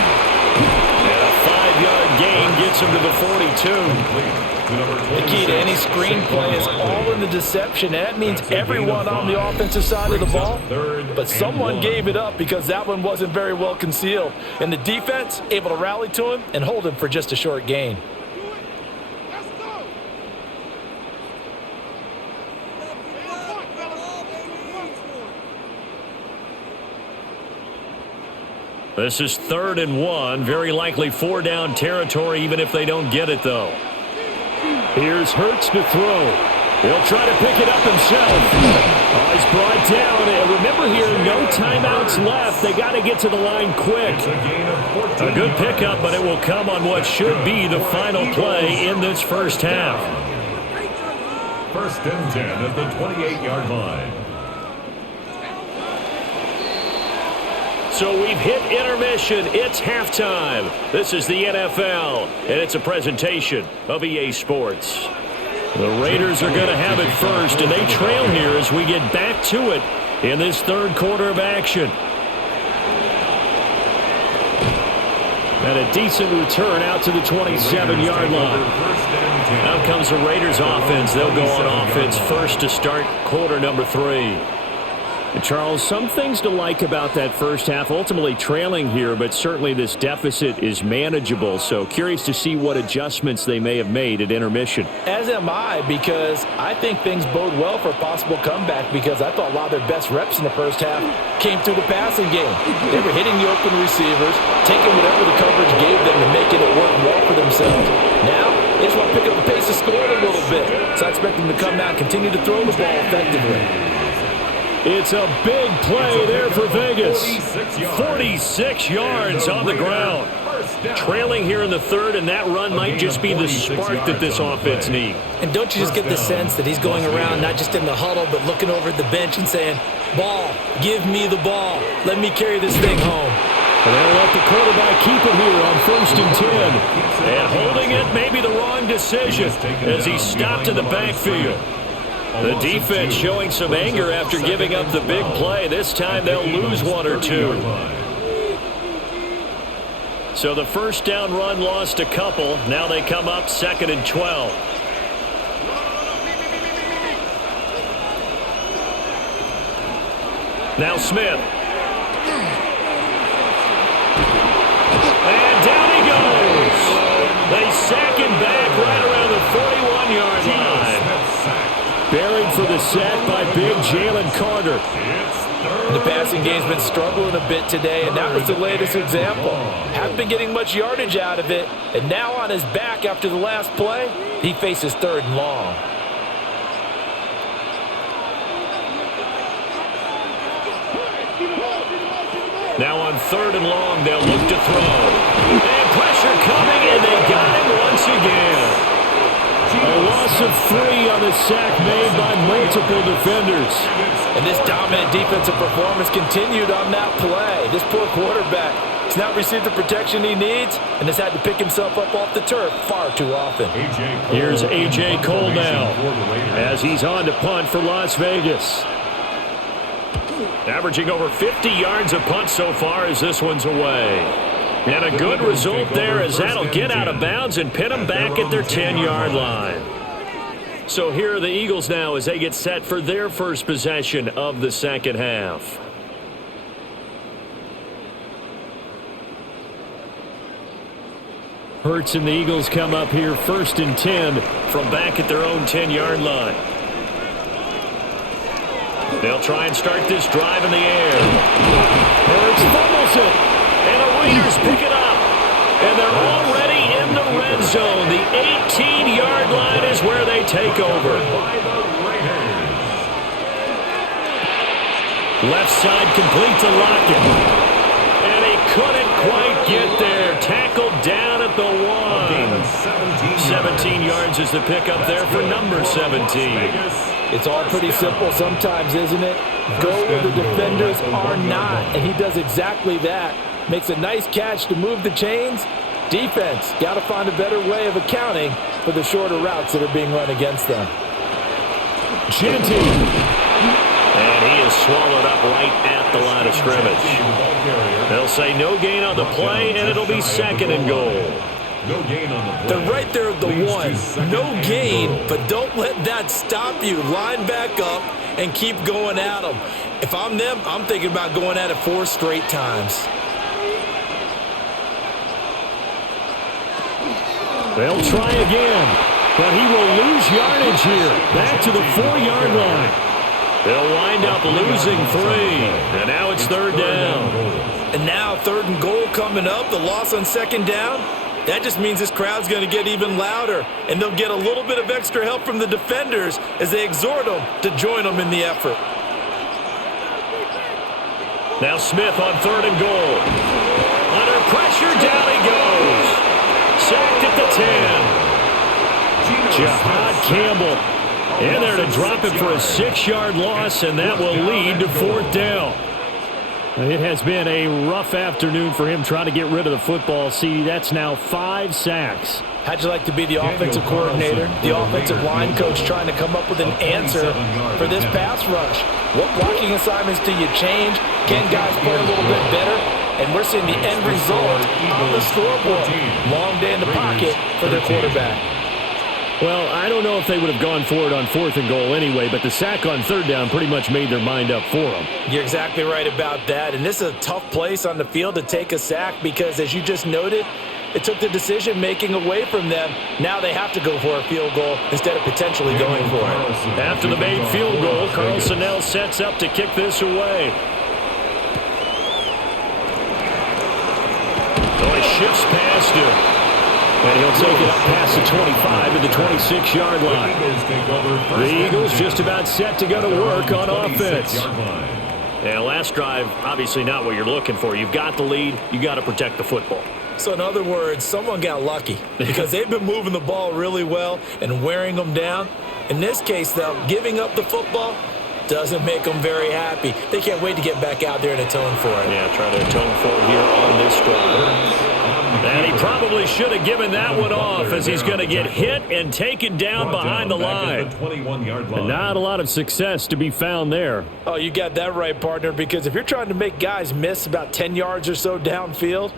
And a 5-yard gain gets him to the 42. The key to any screen play is all in the deception. That means everyone on the offensive side of the ball, but someone gave it up because that one wasn't very well concealed. And the defense able to rally to him and hold him for just a short gain. This is 3rd and 1. Very likely 4-down territory, even if they don't get it, though. Here's Hurts to throw. He'll try to pick it up himself. Oh, he's brought down. And remember here, no timeouts left. They got to get to the line quick. A good pickup, but it will come on what should be the final play in this first half. 1st and 10 at the 28-yard line. So we've hit intermission. It's halftime. This is the NFL, and it's a presentation of EA Sports. The Raiders are going to have it first, and they trail here as we get back to it in this 3rd quarter of action. And a decent return out to the 27-yard line. Out comes the Raiders offense. They'll go on offense first to start quarter number 3. And Charles, some things to like about that first half, ultimately trailing here, but certainly this deficit is manageable. So curious to see what adjustments they may have made at intermission. As am I, because I think things bode well for a possible comeback, because I thought a lot of their best reps in the first half came through the passing game. They were hitting the open receivers, taking whatever the coverage gave them and making it work well for themselves. Now, they just want to pick up the pace of scoring a little bit. So I expect them to come out and continue to throw the ball effectively. It's a big play there for Vegas. 46 yards on the ground. Trailing here in the 3rd, and that run might just be the spark that this offense needs. And don't you just get the sense that he's going around not just in the huddle, but looking over at the bench and saying, ball, give me the ball. Let me carry this thing home. And they'll let the quarterback keep it here on 1st and 10. And holding it may be the wrong decision as he stopped in the backfield. The defense showing some anger after giving up the big play. This time they'll lose 1 or 2. So the first down run lost a couple. Now they come up 2nd and 12. Now Smith. And down he goes. They sack him back right around the 41-yard line. Buried for the sack by big Jalen Carter. The passing game's been struggling a bit today, and that was the latest example. Haven't been getting much yardage out of it, and now on his back after the last play, he faces 3rd and long. Now on 3rd and long, they'll look to throw. And pressure coming, and they got him once again. A loss of 3 on the sack made by multiple defenders. And this dominant defensive performance continued on that play. This poor quarterback He's not received the protection he needs and has had to pick himself up off the turf far too often. Here's A.J. Cole now as he's on to punt for Las Vegas. Averaging over 50 yards a punt so far as this one's away. And a good result there as that'll get out of bounds and pin them back at their 10-yard line. So here are the Eagles now as they get set for their first possession of the second half. Hurts and the Eagles come up here 1st and 10 from back at their own 10-yard line. They'll try and start this drive in the air. Hurts fumbles it, and the Raiders pick it up. And they're already in the red zone. The 18-yard line is where they take over. Left side complete to Lockett. And he couldn't quite get there. Tackled down at the 1. 17 yards is the pickup there for number 17. It's all pretty simple sometimes, isn't it? Go where the defenders are not, and he does exactly that. Makes a nice catch to move the chains. Defense, got to find a better way of accounting for the shorter routes that are being run against them. Genty. And he is swallowed up right at the line of scrimmage. They'll say no gain on the play, and it'll be 2nd and goal. No gain on the play. They're right there at the 1. No gain, but don't let that stop you. Line back up and keep going at them. If I'm them, I'm thinking about going at it 4 straight times. They'll try again, but he will lose yardage here. Back to the 4-yard line. They'll wind up losing 3, and now it's 3rd down. And now 3rd and goal coming up, the loss on 2nd down. That just means this crowd's going to get even louder, and they'll get a little bit of extra help from the defenders as they exhort them to join them in the effort. Now Smith on 3rd and goal. Under pressure, down he goes. Sacked at the 10. Jahad Campbell in there to drop him for a 6-yard loss, and that will lead to 4th down. It has been a rough afternoon for him trying to get rid of the football. See, that's now 5 sacks. How'd you like to be the offensive coordinator, the offensive line coach trying to come up with an answer for this pass rush? What blocking assignments do you change? Can guys play a little bit better? And we're seeing the end result on the scoreboard. Long day in the pocket for their quarterback. Well, I don't know if they would have gone for it on 4th and goal anyway, but the sack on 3rd down pretty much made their mind up for them. You're exactly right about that, and this is a tough place on the field to take a sack because, as you just noted, it took the decision-making away from them. Now they have to go for a field goal instead of potentially going for it. After the made field goal, Carlson now sets up to kick this away. So he shifts past him. And he'll take it up past the 25 to the 26-yard line. The Eagles just about set to go to work on offense. Yeah, last drive, obviously not what you're looking for. You've got the lead. You got to protect the football. So in other words, someone got lucky because they've been moving the ball really well and wearing them down. In this case, though, giving up the football doesn't make them very happy. They can't wait to get back out there and atone for it. Yeah, try to atone for it here on this drive. And he probably should have given that one off as he's going to get hit and taken down behind the line. And not a lot of success to be found there. Oh, you got that right, partner, because if you're trying to make guys miss about 10 yards or so downfield,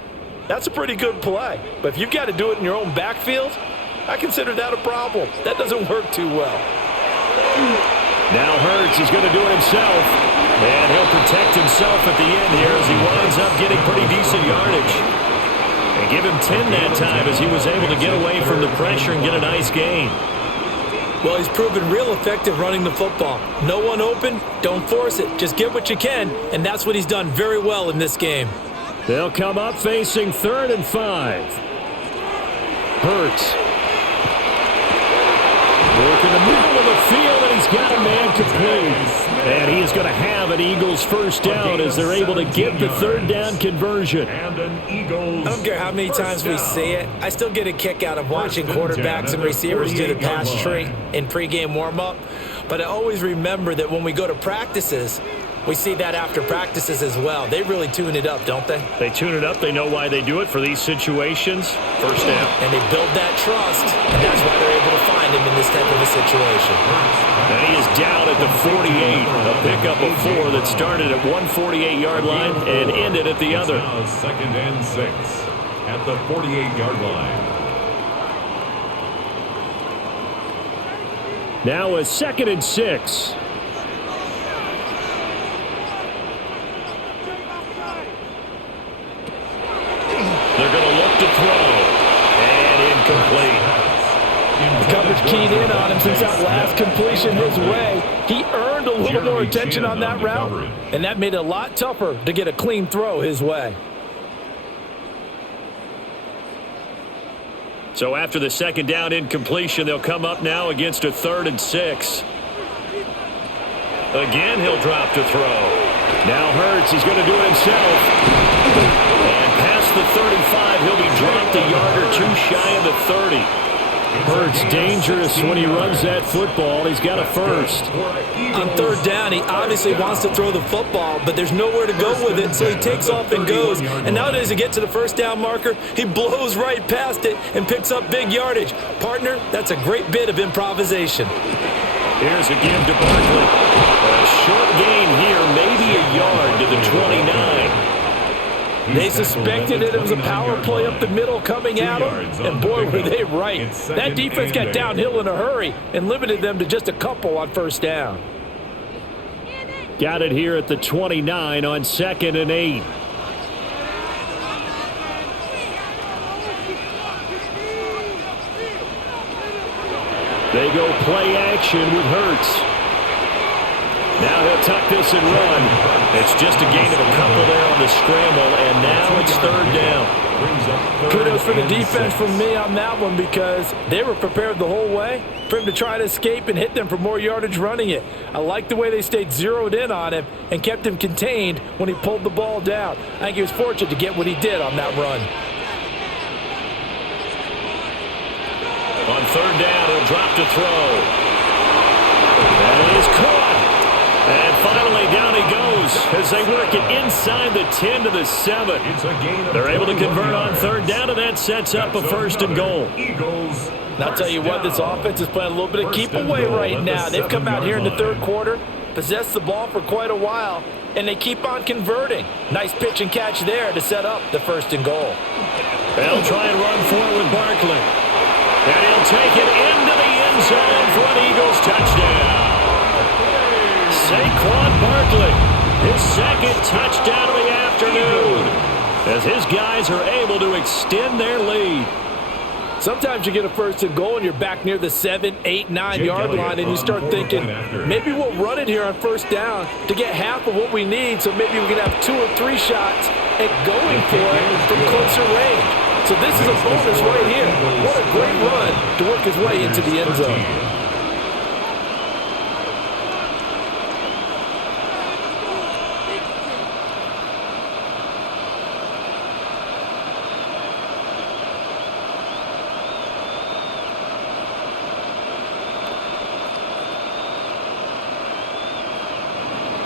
that's a pretty good play. But if you've got to do it in your own backfield, I consider that a problem. That doesn't work too well. Now Hurts is going to do it himself. And he'll protect himself at the end here as he winds up getting pretty decent yardage. And give him 10 that time as he was able to get away from the pressure and get a nice gain. Well, he's proven real effective running the football. No one open, don't force it. Just get what you can, and that's what he's done very well in this game. They'll come up facing 3rd and 5. Hurts. Work in the middle of the field, and he's got a man complete. And he is going to have an Eagles first down as they're able to get the 3rd down conversion. I don't care how many times we see it. I still get a kick out of watching quarterbacks and receivers do the pass tree in pregame warm-up. But I always remember that when we go to practices, We see that after practices as well. They really tune it up, don't they? They tune it up. They know why they do it for these situations. First down. And they build that trust, and that's why they're able to find him in this type of a situation. And he is down at the 48. A pickup of 4 that started at 148-yard line and ended at the other. Now 2nd and 6 at the 48-yard line. Now a 2nd and 6. They're going to look to throw. And incomplete. The coverage keyed in on him since that last completion his way. He earned a little more attention on that route, and that made it a lot tougher to get a clean throw his way. So after the 2nd down incompletion, they'll come up now against a 3rd and 6. Again, he'll drop to throw. Now Hurts, he's going to do it himself. And past the 35, he'll be dropped a yard or 2 shy of the 30. Hurts dangerous when he runs that football. He's got a first. On 3rd down, he obviously wants to throw the football, but there's nowhere to go with it, so he takes off and goes. And nowadays, to get to the 1st down marker, he blows right past it and picks up big yardage. Partner, that's a great bit of improvisation. Here's a give to Barkley. A short gain here, maybe a yard to the 29. They suspected it was a power play up the middle coming at them, and boy, were they right. That defense got downhill in a hurry and limited them to just a couple on 1st down. Got it here at the 29 on 2nd and 8. They go play action with Hurts. Now he'll tuck this and run. It's just a gain of a couple there on the scramble, and now it's 3rd down. Kudos for the defense from me on that one, because they were prepared the whole way for him to try to escape and hit them for more yardage running it. I like the way they stayed zeroed in on him and kept him contained when he pulled the ball down. I think he was fortunate to get what he did on that run. On 3rd down, he'll drop to throw. That is caught. And finally, down he goes as they work it inside the 10 to the 7. They're able to convert on 3rd down, and that sets up a 1st and goal. And I'll tell you what, this offense is playing a little bit of keep away right now. They've come out here in the 3rd quarter, possessed the ball for quite a while, and they keep on converting. Nice pitch and catch there to set up the 1st and goal. They'll try and run forward with Barkley. And he'll take it into the end zone for an Eagles touchdown. Saquon Barkley, his 2nd touchdown of the afternoon, as his guys are able to extend their lead. Sometimes you get a 1st and goal and you're back near the 7, 8, 9-yard line, and you start thinking, maybe we'll run it here on 1st down to get half of what we need, so maybe we can have 2 or 3 shots at going for it from closer range. So this is a bonus right here. What a great run to work his way into the end zone.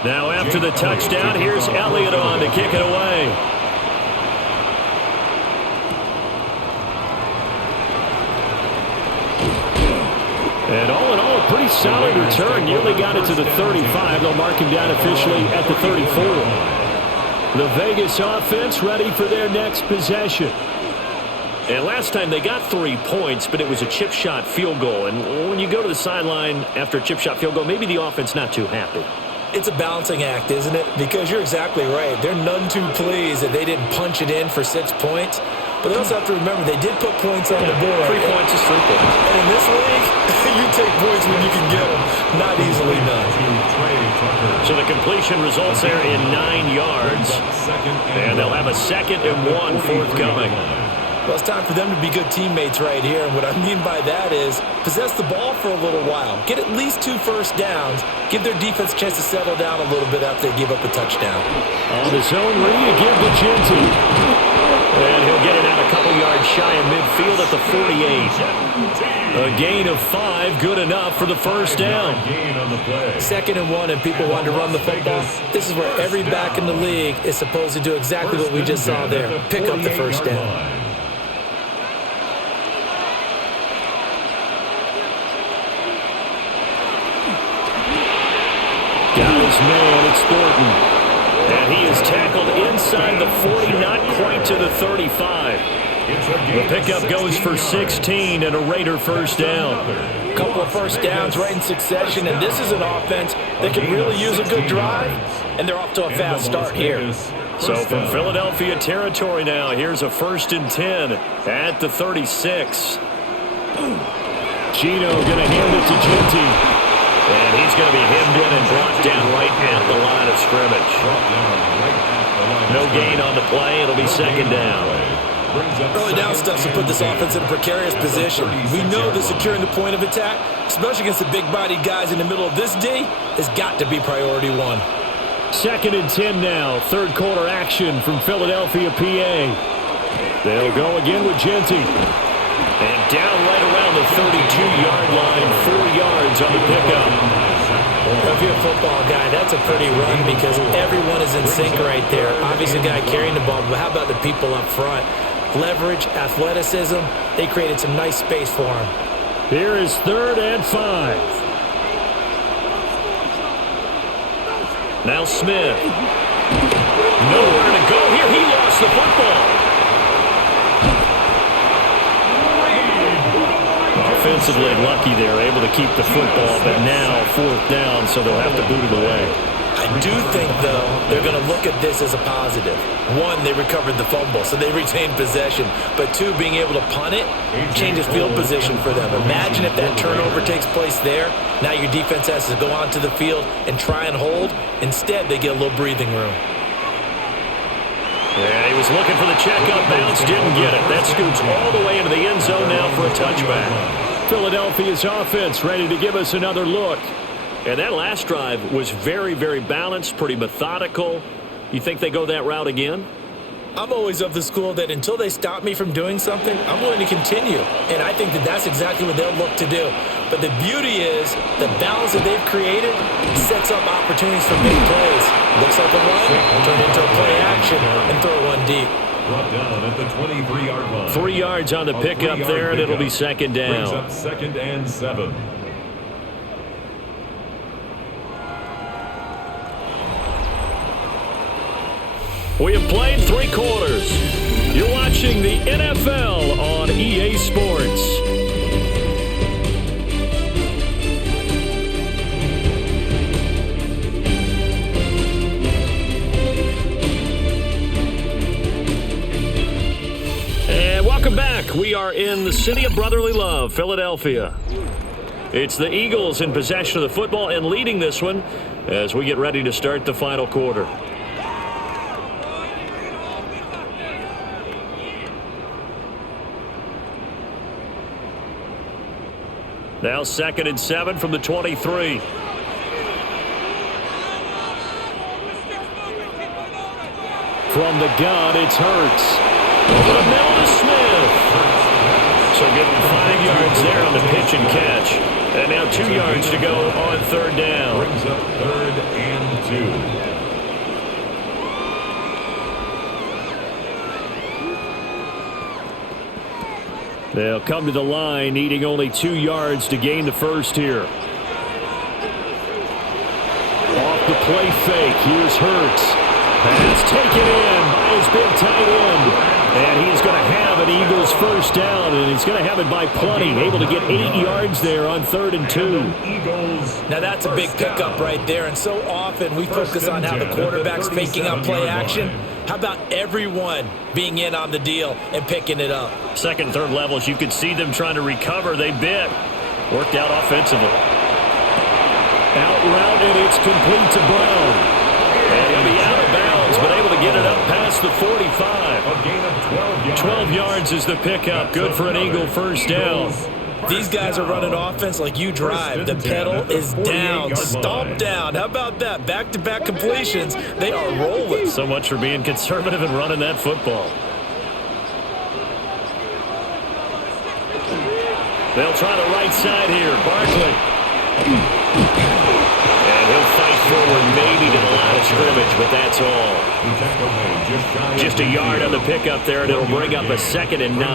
Now after the touchdown, here's Elliott on to kick it away. And all in all, a pretty solid return. Nearly got it to the 35. They'll mark him down officially at the 34. The Vegas offense ready for their next possession. And last time they got 3 points, but it was a chip shot field goal. And when you go to the sideline after a chip shot field goal, maybe the offense not too happy. It's a balancing act, isn't it? Because you're exactly right. They're none too pleased that they didn't punch it in for 6 points. But they also have to remember they did put points on the board. 3 points is 3 points. And in this league, you take points when you can get them. Not easily done. So the completion results there in 9 yards. And they'll have a 2nd and 1 forthcoming. Well, it's time for them to be good teammates right here. And what I mean by that is possess the ball for a little while. Get at least 2 first downs. Give their defense a chance to settle down a little bit after they give up a touchdown. On the zone read, give to Jinty. And he'll get it out a couple yards shy of midfield at the 48. A gain of 5, good enough for the first down. 2nd and 1, and people want to run the football. This is where every back in the league is supposed to do exactly what we just saw there. Pick up the first down. Got his man, it's Thornton. And he is tackled inside the 40, not quite to the 35. The pickup goes for 16 and a Raider first down. A couple of first downs right in succession, and this is an offense that can really use a good drive, and they're off to a fast start here. So from Philadelphia territory now, here's a 1st and 10 at the 36. Gino going to hand it to Genty. And he's going to be hemmed in and brought down right at the line of scrimmage. No gain on the play. It'll be 2nd down. Early down stuff to put this offense in a precarious position. We know that securing the point of attack, especially against the big-bodied guys in the middle of this D, has got to be priority 1. 2nd and 10 now. 3rd quarter action from Philadelphia, PA. They'll go again with Genty. And down right around the 32-yard line, 4 yards on the pickup. If you're a football guy, that's a pretty run because everyone is in sync right there. Obviously, the guy carrying the ball, but how about the people up front? Leverage, athleticism, they created some nice space for him. Here is 3rd and 5. Now Smith. Nowhere to go here. He lost the football. Offensively lucky they're able to keep the football, but now 4th down, so they'll have to boot it away. I do think, though, they're going to look at this as a positive. 1, they recovered the fumble, so they retained possession. But 2, being able to punt it changes field position for them. Imagine if that turnover takes place there. Now your defense has to go onto the field and try and hold. Instead, they get a little breathing room. Yeah, he was looking for the check-up bounce, didn't get it. That scoots all the way into the end zone now for a touchback. Philadelphia's offense ready to give us another look. And that last drive was very, very balanced, pretty methodical. You think they go that route again? I'm always of the school that until they stop me from doing something, I'm willing to continue. And I think that that's exactly what they'll look to do. But the beauty is the balance that they've created sets up opportunities for big plays. Looks like a run, turn into a play action, and throw one deep. Brought down at the 23-yard line. 3 yards on the pickup there, and it'll be 2nd down. Brings up 2nd and 7. We have played 3 quarters. You're watching the NFL on EA Sports. And welcome back. We are in the city of brotherly love, Philadelphia. It's the Eagles in possession of the football and leading this one as we get ready to start the final quarter. Now 2nd and 7 from the 23. From the gun, it's Hurts. Over the middle to Smith. So give him 5 yards there on the pitch and catch. And now 2 yards to go on 3rd down. Brings up 3rd and 2. They'll come to the line, needing only 2 yards to gain the first here. Off the play fake, here's Hurts. Pass taken in by his big tight end. And he is going to have an Eagles first down, and he's going to have it by plenty. Able to get 8 yards there on 3rd and 2. Now that's a big pickup right there, and so often we focus on how the quarterback's faking out play action. How about everyone being in on the deal and picking it up? 2nd, 3rd levels, you could see them trying to recover. They bit. Worked out offensively. Out route, and it's complete to Brown. And he'll be out of bounds, but able to get it up past the 45. A gain of 12 yards. 12 yards is the pickup. Good for an Eagle first down. These guys are running offense like you drive. The pedal is down, stomp down. How about that? Back-to-back completions. They are rolling. So much for being conservative and running that football. They'll try the right side here. Barkley. And he'll fight forward maybe to the line of scrimmage, but that's all. Just a yard on the pickup there, and it'll bring up a 2nd and 9.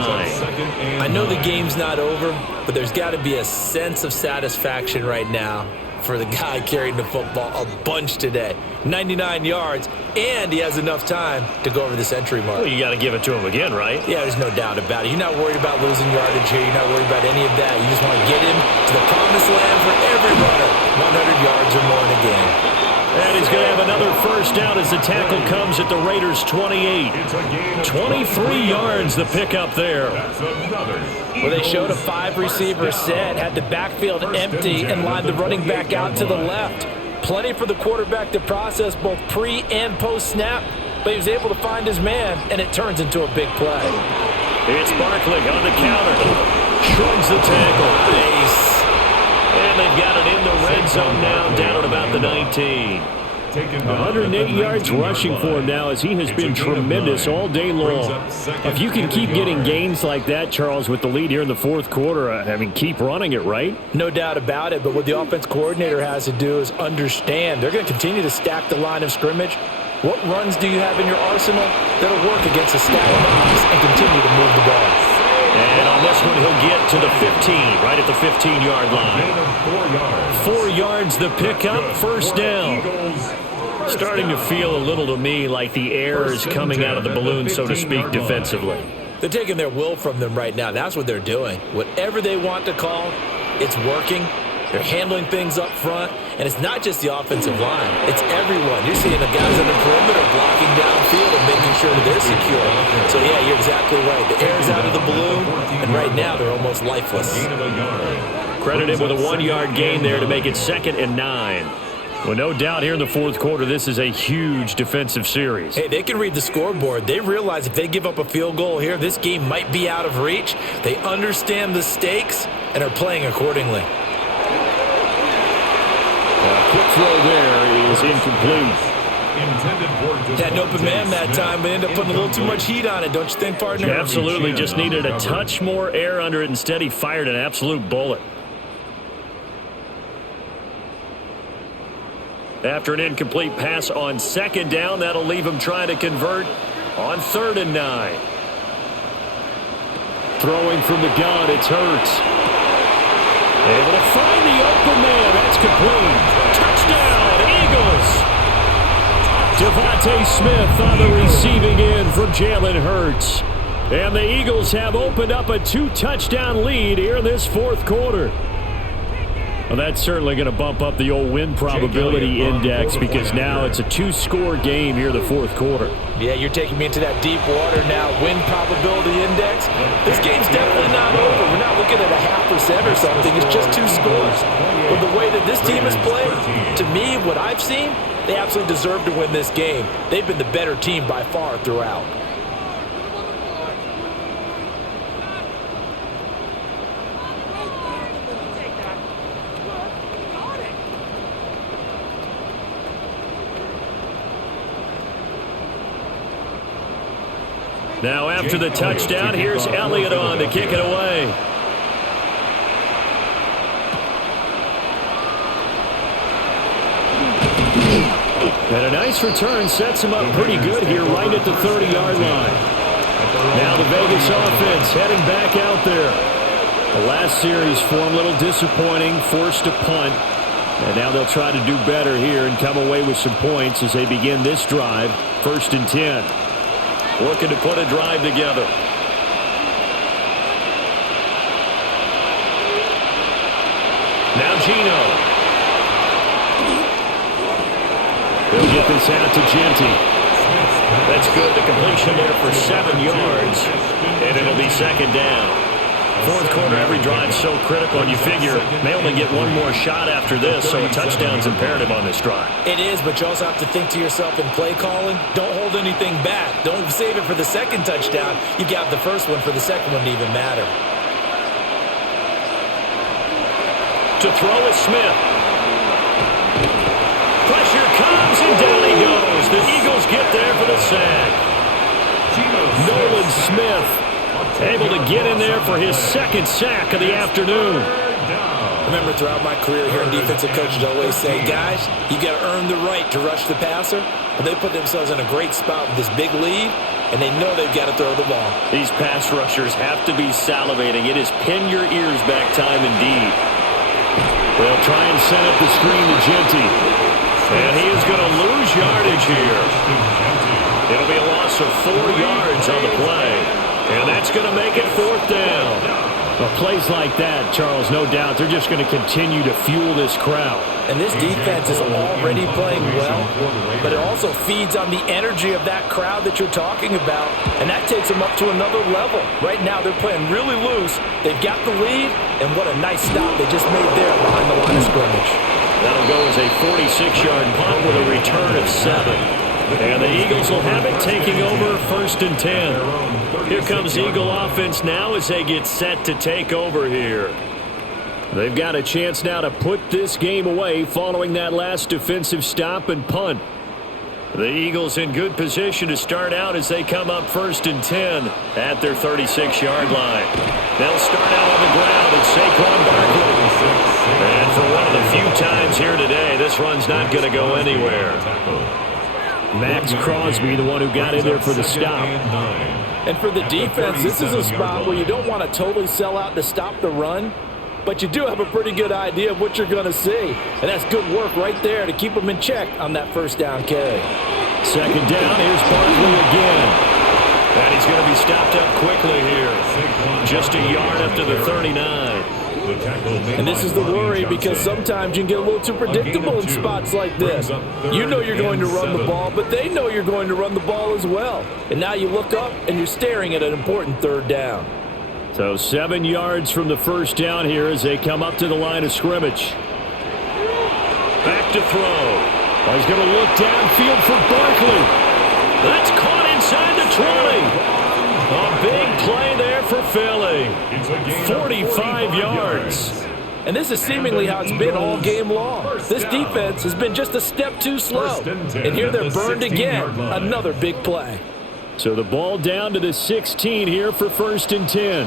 I know the game's not over, but there's got to be a sense of satisfaction right now for the guy carrying the football a bunch today. 99 yards, and he has enough time to go over the century mark. Well, you got to give it to him again, right? Yeah, there's no doubt about it. You're not worried about losing yardage here. You're not worried about any of that. You just want to get him to the promised land for every runner. 100 yards or more in a game. And he's going to have another first down as the tackle comes at the Raiders' 28. 23 yards the pickup there. Well, they showed a 5-receiver set, had the backfield empty, and lined the running back out to the left. Plenty for the quarterback to process both pre- and post-snap, but he was able to find his man, and it turns into a big play. It's Barkley on the counter. Shrugs the tackle. Nice. And they've got it in the red zone now, down at about the 19. 108 yards rushing for him now as he has been tremendous all day long. If you can keep getting gains like that, Charles, with the lead here in the fourth quarter, I mean, keep running it, right? No doubt about it, but what the offense coordinator has to do is understand. They're going to continue to stack the line of scrimmage. What runs do you have in your arsenal that'll work against a stacked box and continue to move the ball? And on this one, he'll get to the 15, right at the 15-yard line. 4 yards the pickup, first down. Starting to feel a little to me like the air is coming out of the balloon, so to speak, defensively. They're taking their will from them right now. That's what they're doing. Whatever they want to call, it's working. They're handling things up front, and it's not just the offensive line. It's everyone. You're seeing the guys on the perimeter blocking downfield and making sure that they're secure. So, yeah, you're exactly right. The air's out of the balloon, and right now they're almost lifeless. Credited with a 1-yard gain there to make it 2nd and 9. Well, no doubt here in the fourth quarter, this is a huge defensive series. Hey, they can read the scoreboard. They realize if they give up a field goal here, this game might be out of reach. They understand the stakes and are playing accordingly. Quick throw there is incomplete. Had an open man that time, but ended up putting a little too much heat on it, don't you think, partner? Absolutely, just needed a touch more air under it. Instead, he fired an absolute bullet. After an incomplete pass on 2nd down, that'll leave him trying to convert on 3rd and 9. Throwing from the gun, it's Hurts. Able to find the open man. That's complete. Touchdown, Eagles. Devontae Smith on the receiving end from Jalen Hurts. And the Eagles have opened up a 2-touchdown lead here in this fourth quarter. Well, that's certainly going to bump up the old win probability index because now it's a 2-score game here in the fourth quarter. Yeah, you're taking me into that deep water now. Win probability index. This game's definitely not over. We're not looking at a 0.5% or something. It's just 2 scores. But the way that this team has played, to me, what I've seen, they absolutely deserve to win this game. They've been the better team by far throughout. Now after the touchdown, here's Elliott on to kick it away. And a nice return sets him up pretty good here right at the 30-yard line. Now the Vegas offense heading back out there. The last series for him, a little disappointing, forced to punt. And now they'll try to do better here and come away with some points as they begin this drive, 1st and 10. Looking to put a drive together. Now Gino. He'll get this out to Genty. That's good. The completion there for 7 yards. And it'll be 2nd down. Fourth quarter, every drive so critical, and you figure they only get one more shot after this, so a touchdown's imperative on this drive. It is, but you also have to think to yourself in play calling, don't hold anything back. Don't save it for the 2nd touchdown. You got the first one for the 2nd one to even matter. To throw is Smith. Pressure comes, and down he goes. The Eagles get there for the sack. Nolan Smith Able to get in there for his second sack of the afternoon. Remember, throughout my career here in defensive coaches, I always say, guys, you got to earn the right to rush the passer. But they put themselves in a great spot with this big lead, and they know they've got to throw the ball. These pass rushers have to be salivating. It is pin your ears back time indeed. They'll try and set up the screen to Genty. And he is going to lose yardage here. It'll be a loss of 4 yards on the play. And that's going to make it 4th down. Well, plays like that, Charles, no doubt, they're just going to continue to fuel this crowd. And this defense is already playing well, but it also feeds on the energy of that crowd that you're talking about, and that takes them up to another level. Right now, they're playing really loose. They've got the lead, and what a nice stop they just made there behind the line of scrimmage. That'll go as a 46-yard punt with a return of 7. And the Eagles will have it, taking over 1st and 10. Here comes Eagle offense now as they get set to take over here. They've got a chance now to put this game away following that last defensive stop and punt. The Eagles in good position to start out as they come up 1st and 10 at their 36-yard line. They'll start out on the ground at Saquon Barkley. And for one of the few times here today, this run's not going to go anywhere. Max Crosby, the one who got in there for the stop. And for the defense, this is a spot where you don't want to totally sell out to stop the run, but you do have a pretty good idea of what you're going to see. And that's good work right there to keep them in check on that 1st down carry. 2nd down, here's Barkley again. And he's going to be stopped up quickly here. Just a yard up to the 39. And this is the worry, because sometimes you can get a little too predictable in spots like this. You know you're going to run the ball, but they know you're going to run the ball as well. And now you look up and you're staring at an important 3rd down. So 7 yards from the 1st down here as they come up to the line of scrimmage. Back to throw. Oh, he's going to look downfield for Barkley. That's caught inside the 20. A big play there for Philly. 45 yards. And this is seemingly how it's been all game long. This defense has been just a step too slow. And here they're burned again. Another big play. So the ball down to the 16 here for 1st and 10.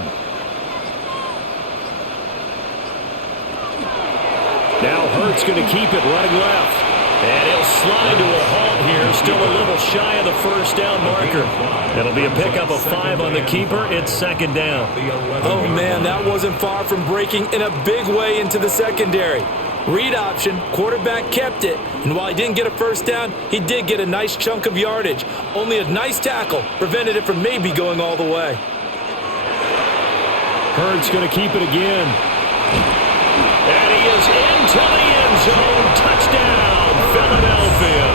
Now Hurts going to keep it running left. And he'll slide to a halt here, still a little shy of the 1st down marker. It'll be a pickup of 5 on the keeper. It's 2nd down. Oh, man, that wasn't far from breaking in a big way into the secondary. Read option, quarterback kept it, and while he didn't get a 1st down, he did get a nice chunk of yardage. Only a nice tackle prevented it from maybe going all the way. Hurts going to keep it again. And he is into the end zone. Touchdown, Philadelphia.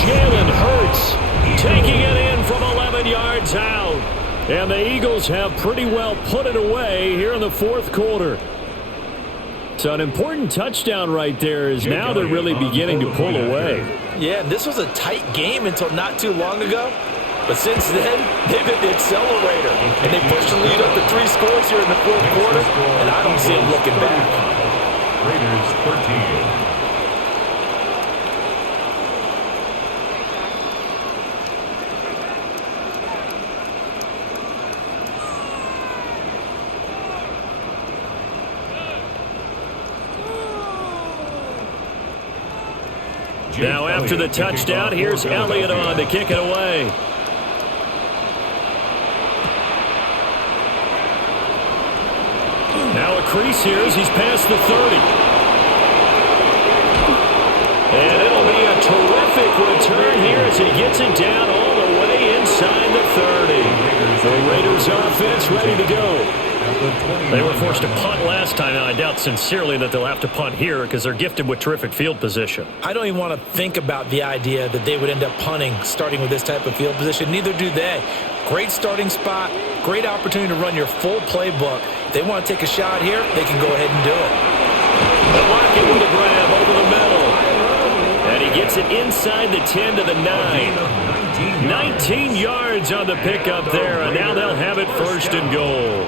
Jalen Hurts taking it in from 11 yards out. And the Eagles have pretty well put it away here in the 4th quarter. So an important touchdown right there is now they're really beginning to pull away. Yeah, this was a tight game until not too long ago. But since then, they've hit the accelerator. And they pushed the lead up to 3 scores here in the 4th quarter. And I don't see them looking back. Raiders 13. Now after the touchdown, here's Elliott on to kick it away. Now a crease here as he's past the 30. And it'll be a terrific return here as he gets it down all the way inside the 30. The Raiders offense ready to go. They were forced to punt last time. Now, I doubt sincerely that they'll have to punt here because they're gifted with terrific field position. I don't even want to think about the idea that they would end up punting starting with this type of field position. Neither do they. Great starting spot, great opportunity to run your full playbook. If they want to take a shot here, they can go ahead and do it. Lockett with a grab over the middle. And he gets it inside the 10 to the 9. 19 yards on the pickup there, and now they'll have it 1st and goal.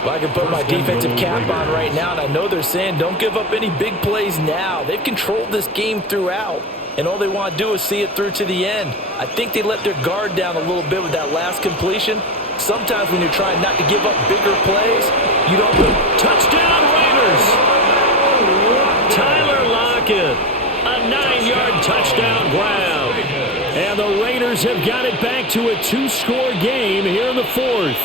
Well, I can put my defensive cap on right now, and I know they're saying don't give up any big plays now. They've controlled this game throughout, and all they want to do is see it through to the end. I think they let their guard down a little bit with that last completion. sometimes when you're trying not to give up bigger plays, you don't win. Touchdown, Raiders! Tyler Lockett, a 9-yard touchdown grab. And the Raiders have got it back to a 2-score game here in the fourth.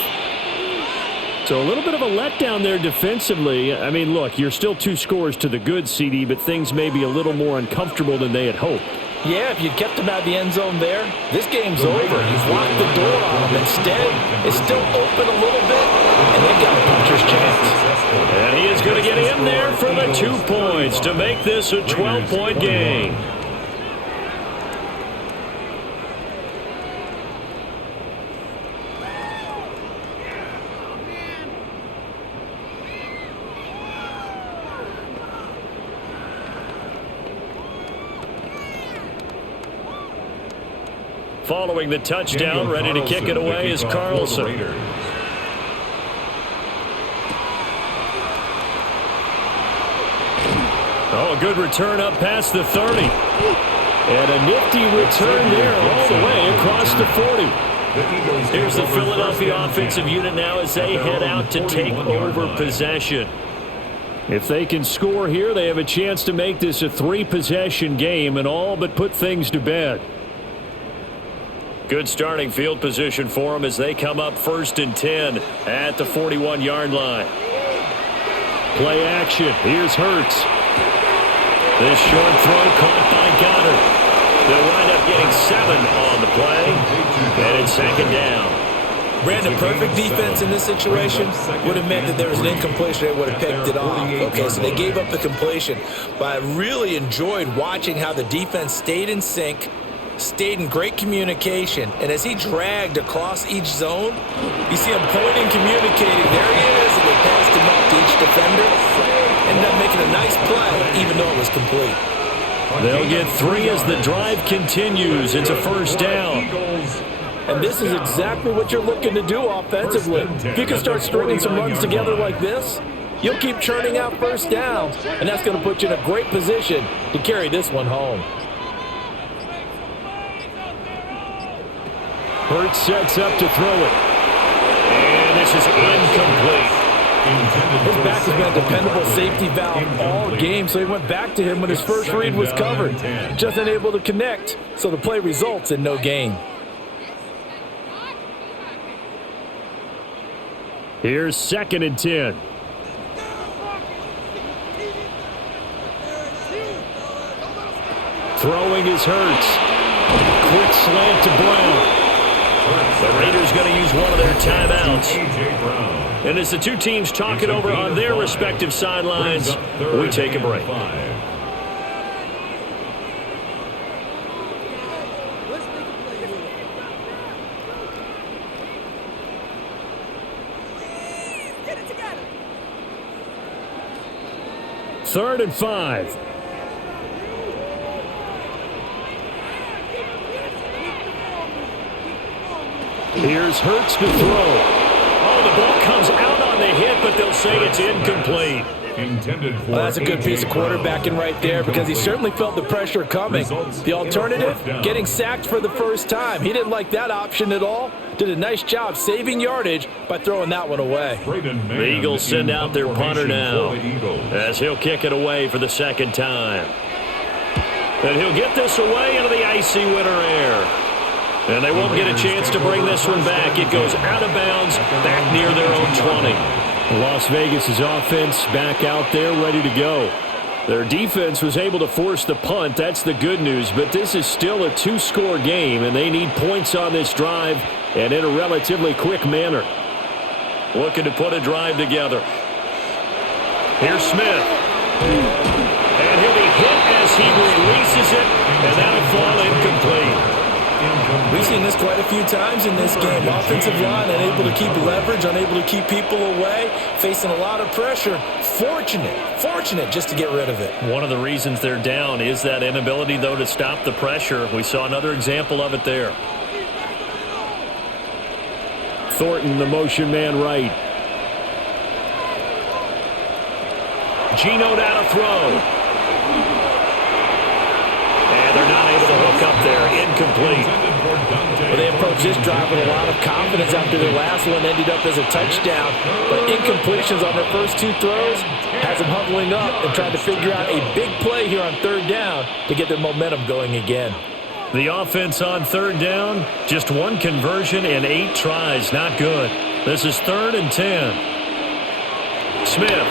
So a little bit of a letdown there defensively. I mean, look, you're still 2 scores to the good, CD, but things may be a little more uncomfortable than they had hoped. Yeah, if you'd kept him out of the end zone there, this game's over. You've locked the door on him. Instead, it's still open a little bit, and they've got a puncher's chance. And he is going to get in there for the 2 points to make this a 12-point game. Following the touchdown, ready to kick it away is Carlson. Oh, a good return up past the 30. And a nifty return there all the way across the 40. Here's the Philadelphia offensive unit now as they head out to take over possession. If they can score here, they have a chance to make this a 3-possession game and all but put things to bed. Good starting field position for them as they come up 1st and 10 at the 41-yard line. Play action. Here's Hurts. This short throw caught by Goddard. They'll wind up getting 7 on the play. And it's 2nd down. Brandon, perfect defense in this situation would have meant that there was an incompletion. They would have picked it off. Okay, so they gave up the completion. But I really enjoyed watching how the defense stayed in sync, stayed in great communication, and as he dragged across each zone, you see him pointing, communicating. There he is, and they passed him off to each defender. Ended up making a nice play, even though it was complete. They'll get 3 as the drive continues. It's a 1st down. And this is exactly what you're looking to do offensively. If you can start stringing some runs together like this, you'll keep churning out 1st downs, and that's going to put you in a great position to carry this one home. Hurts sets up to throw it. And this is incomplete. His back has been a dependable safety valve all game, so he went back to him when his first read was covered. Just unable to connect, so the play results in no gain. Here's 2nd and 10. Throwing is Hurts. Quick slant to Brown. The Raiders going to use one of their timeouts. And as the 2 teams talk it over on their respective sidelines, we take a break. Third and 5. Here's Hurts to throw. Oh, the ball comes out on the hit, but they'll say it's incomplete. Well, that's a good piece of quarterbacking right there because he certainly felt the pressure coming. The alternative, getting sacked for the first time. He didn't like that option at all. Did a nice job saving yardage by throwing that one away. The Eagles send out their punter now as he'll kick it away for the 2nd time. And he'll get this away into the icy winter air. And they won't get a chance to bring this one back. It goes out of bounds back near their own 20. Las Vegas's offense back out there ready to go. Their defense was able to force the punt. That's the good news. But this is still a 2-score game, and they need points on this drive and in a relatively quick manner. Looking to put a drive together. Here's Smith. And he'll be hit as he releases it, and that'll fall incomplete. We've seen this quite a few times in this game. Offensive line unable to keep leverage, unable to keep people away, facing a lot of pressure. Fortunate just to get rid of it. One of the reasons they're down is that inability, though, to stop the pressure. We saw another example of it there. Thornton, the motion man right. Geno down a throw. And they're not able to hook up there. Incomplete. Well, they approached this drive with a lot of confidence after their last one ended up as a touchdown. But incompletions on their first two throws has them huddling up and trying to figure out a big play here on third down to get their momentum going again. The offense on third down, just one conversion and 8 tries. Not good. This is 3rd and 10. Smith.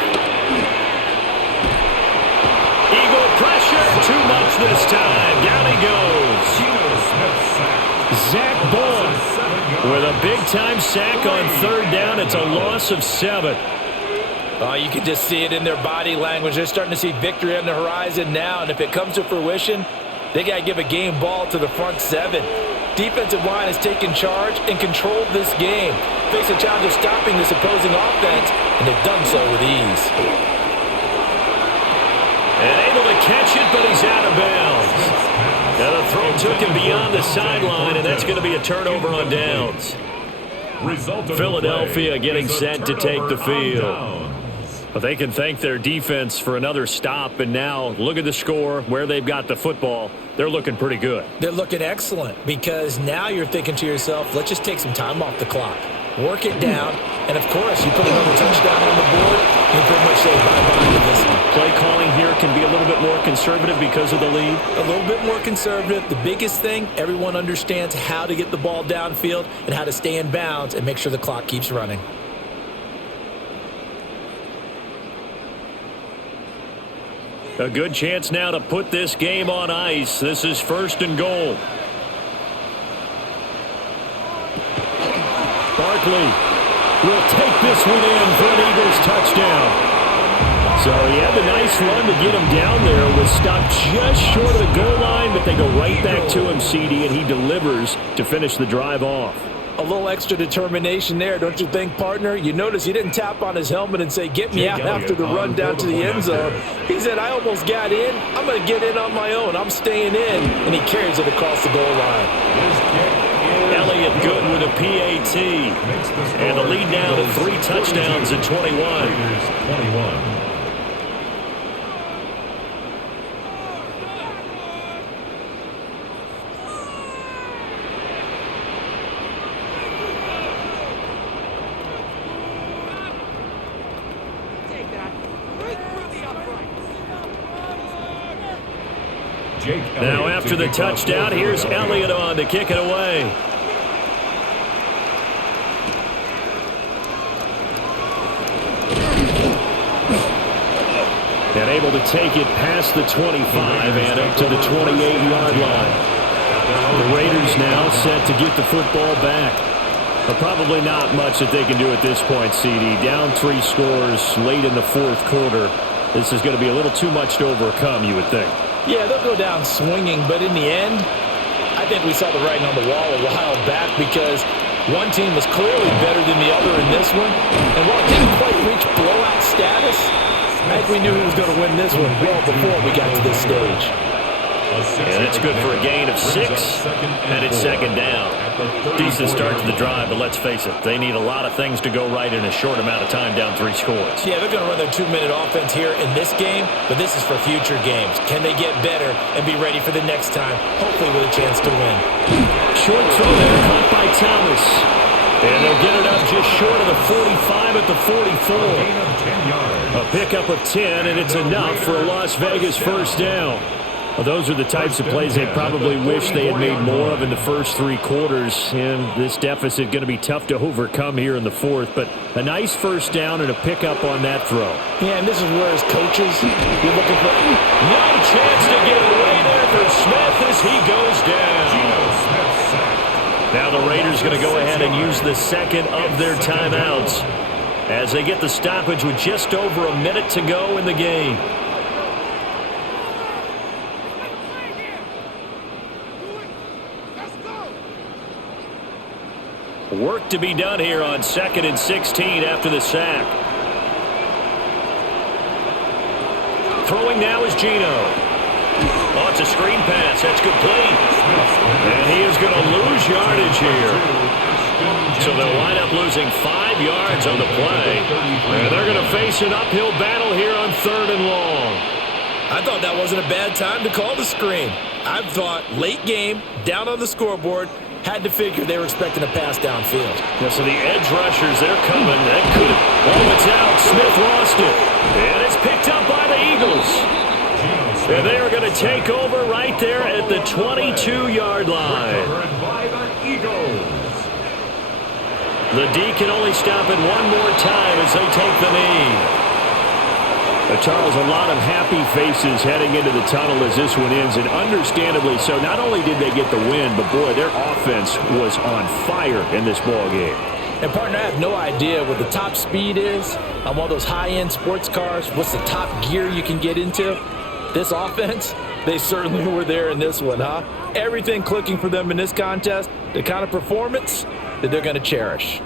Eagle pressure. Too much this time. Down he goes. Zach Bowen with a big-time sack on third down. It's a loss of 7. Oh, you can just see it in their body language. They're starting to see victory on the horizon now, and if it comes to fruition, they got to give a game ball to the front 7. Defensive line has taken charge and controlled this game. Face a challenge of stopping this opposing offense, and they've done so with ease. And able to catch it, but he's out of bounds. Now the throw took him beyond the sideline, and that's going to be a turnover on downs. Philadelphia getting set to take the field. But they can thank their defense for another stop, and now look at the score, where they've got the football. They're looking pretty good. They're looking excellent because now you're thinking to yourself, let's just take some time off the clock. Work it down, and of course, you put another touchdown on the board, you pretty much say bye-bye to this one. Play calling here can be a little bit more conservative because of the lead. A little bit more conservative. The biggest thing, everyone understands how to get the ball downfield and how to stay in bounds and make sure the clock keeps running. A good chance now to put this game on ice. This is 1st and goal. Barkley will take this one in for an Eagles touchdown. So he had the nice run to get him down there. Was stopped just short of the goal line, but they go right back to him, CD, and he delivers to finish the drive off. A little extra determination there, don't you think, partner? You notice he didn't tap on his helmet and say, get me out after the run down to the end zone. He said, I almost got in. I'm going to get in on my own. I'm staying in. And he carries it across the goal line. Elliott good with a PAT. And the lead now to 3 touchdowns at 21. Now after the touchdown, here's Elliott on to kick it away. And able to take it past the 25 and up to the 28-yard line. The Raiders now set to get the football back. But probably not much that they can do at this point, CD. Down 3 scores late in the 4th quarter. This is going to be a little too much to overcome, you would think. Yeah, they'll go down swinging, but in the end, I think we saw the writing on the wall a while back because one team was clearly better than the other in this one. And while it didn't quite reach blowout status, I think we knew who was going to win this one well before we got to this stage. And it's good for a gain of 6, and it's 2nd down. Decent start to the drive, but let's face it, they need a lot of things to go right in a short amount of time down 3 scores. Yeah, they're going to run their 2-minute offense here in this game, but this is for future games. Can they get better and be ready for the next time, hopefully with a chance to win? Short throw there, caught by Thomas. And they'll get it up just short of the 45 at the 44. A pickup of 10, and it's enough for a Las Vegas first down. Well, those are the types of plays they probably wish they had made more of in the first 3 quarters. And this deficit going to be tough to overcome here in the 4th. But a nice first down and a pickup on that throw. Yeah, and this is where as coaches, you're looking for no chance to get away there for Smith as he goes down. Now the Raiders going to go ahead and use the 2nd of their timeouts as they get the stoppage with just over a minute to go in the game. Work to be done here on 2nd and 16 after the sack. Throwing now is Geno. Oh, it's a screen pass. That's complete. And he is going to lose yardage here. So they'll wind up losing 5 yards on the play. And they're going to face an uphill battle here on 3rd and long. I thought that wasn't a bad time to call the screen. I thought late game, down on the scoreboard, had to figure they were expecting a pass downfield. Yeah, so the edge rushers, they're coming. That could have... Oh, it's out. Smith lost it. And it's picked up by the Eagles. And they are going to take over right there at the 22-yard line. Recovered by the Eagles. The D can only stop it one more time as they take the knee. Charles, a lot of happy faces heading into the tunnel as this one ends, and understandably so. Not only did they get the win, but boy, their offense was on fire in this ball game. And partner, I have no idea what the top speed is on one of those high-end sports cars. What's the top gear you can get into? This offense, they certainly were there in this one, huh? Everything clicking for them in this contest, the kind of performance that they're going to cherish.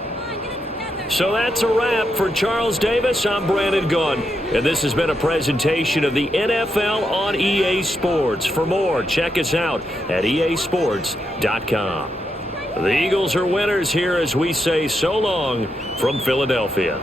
So that's a wrap for Charles Davis. I'm Brandon Gunn, and this has been a presentation of the NFL on EA Sports. For more, check us out at easports.com. The Eagles are winners here as we say so long from Philadelphia.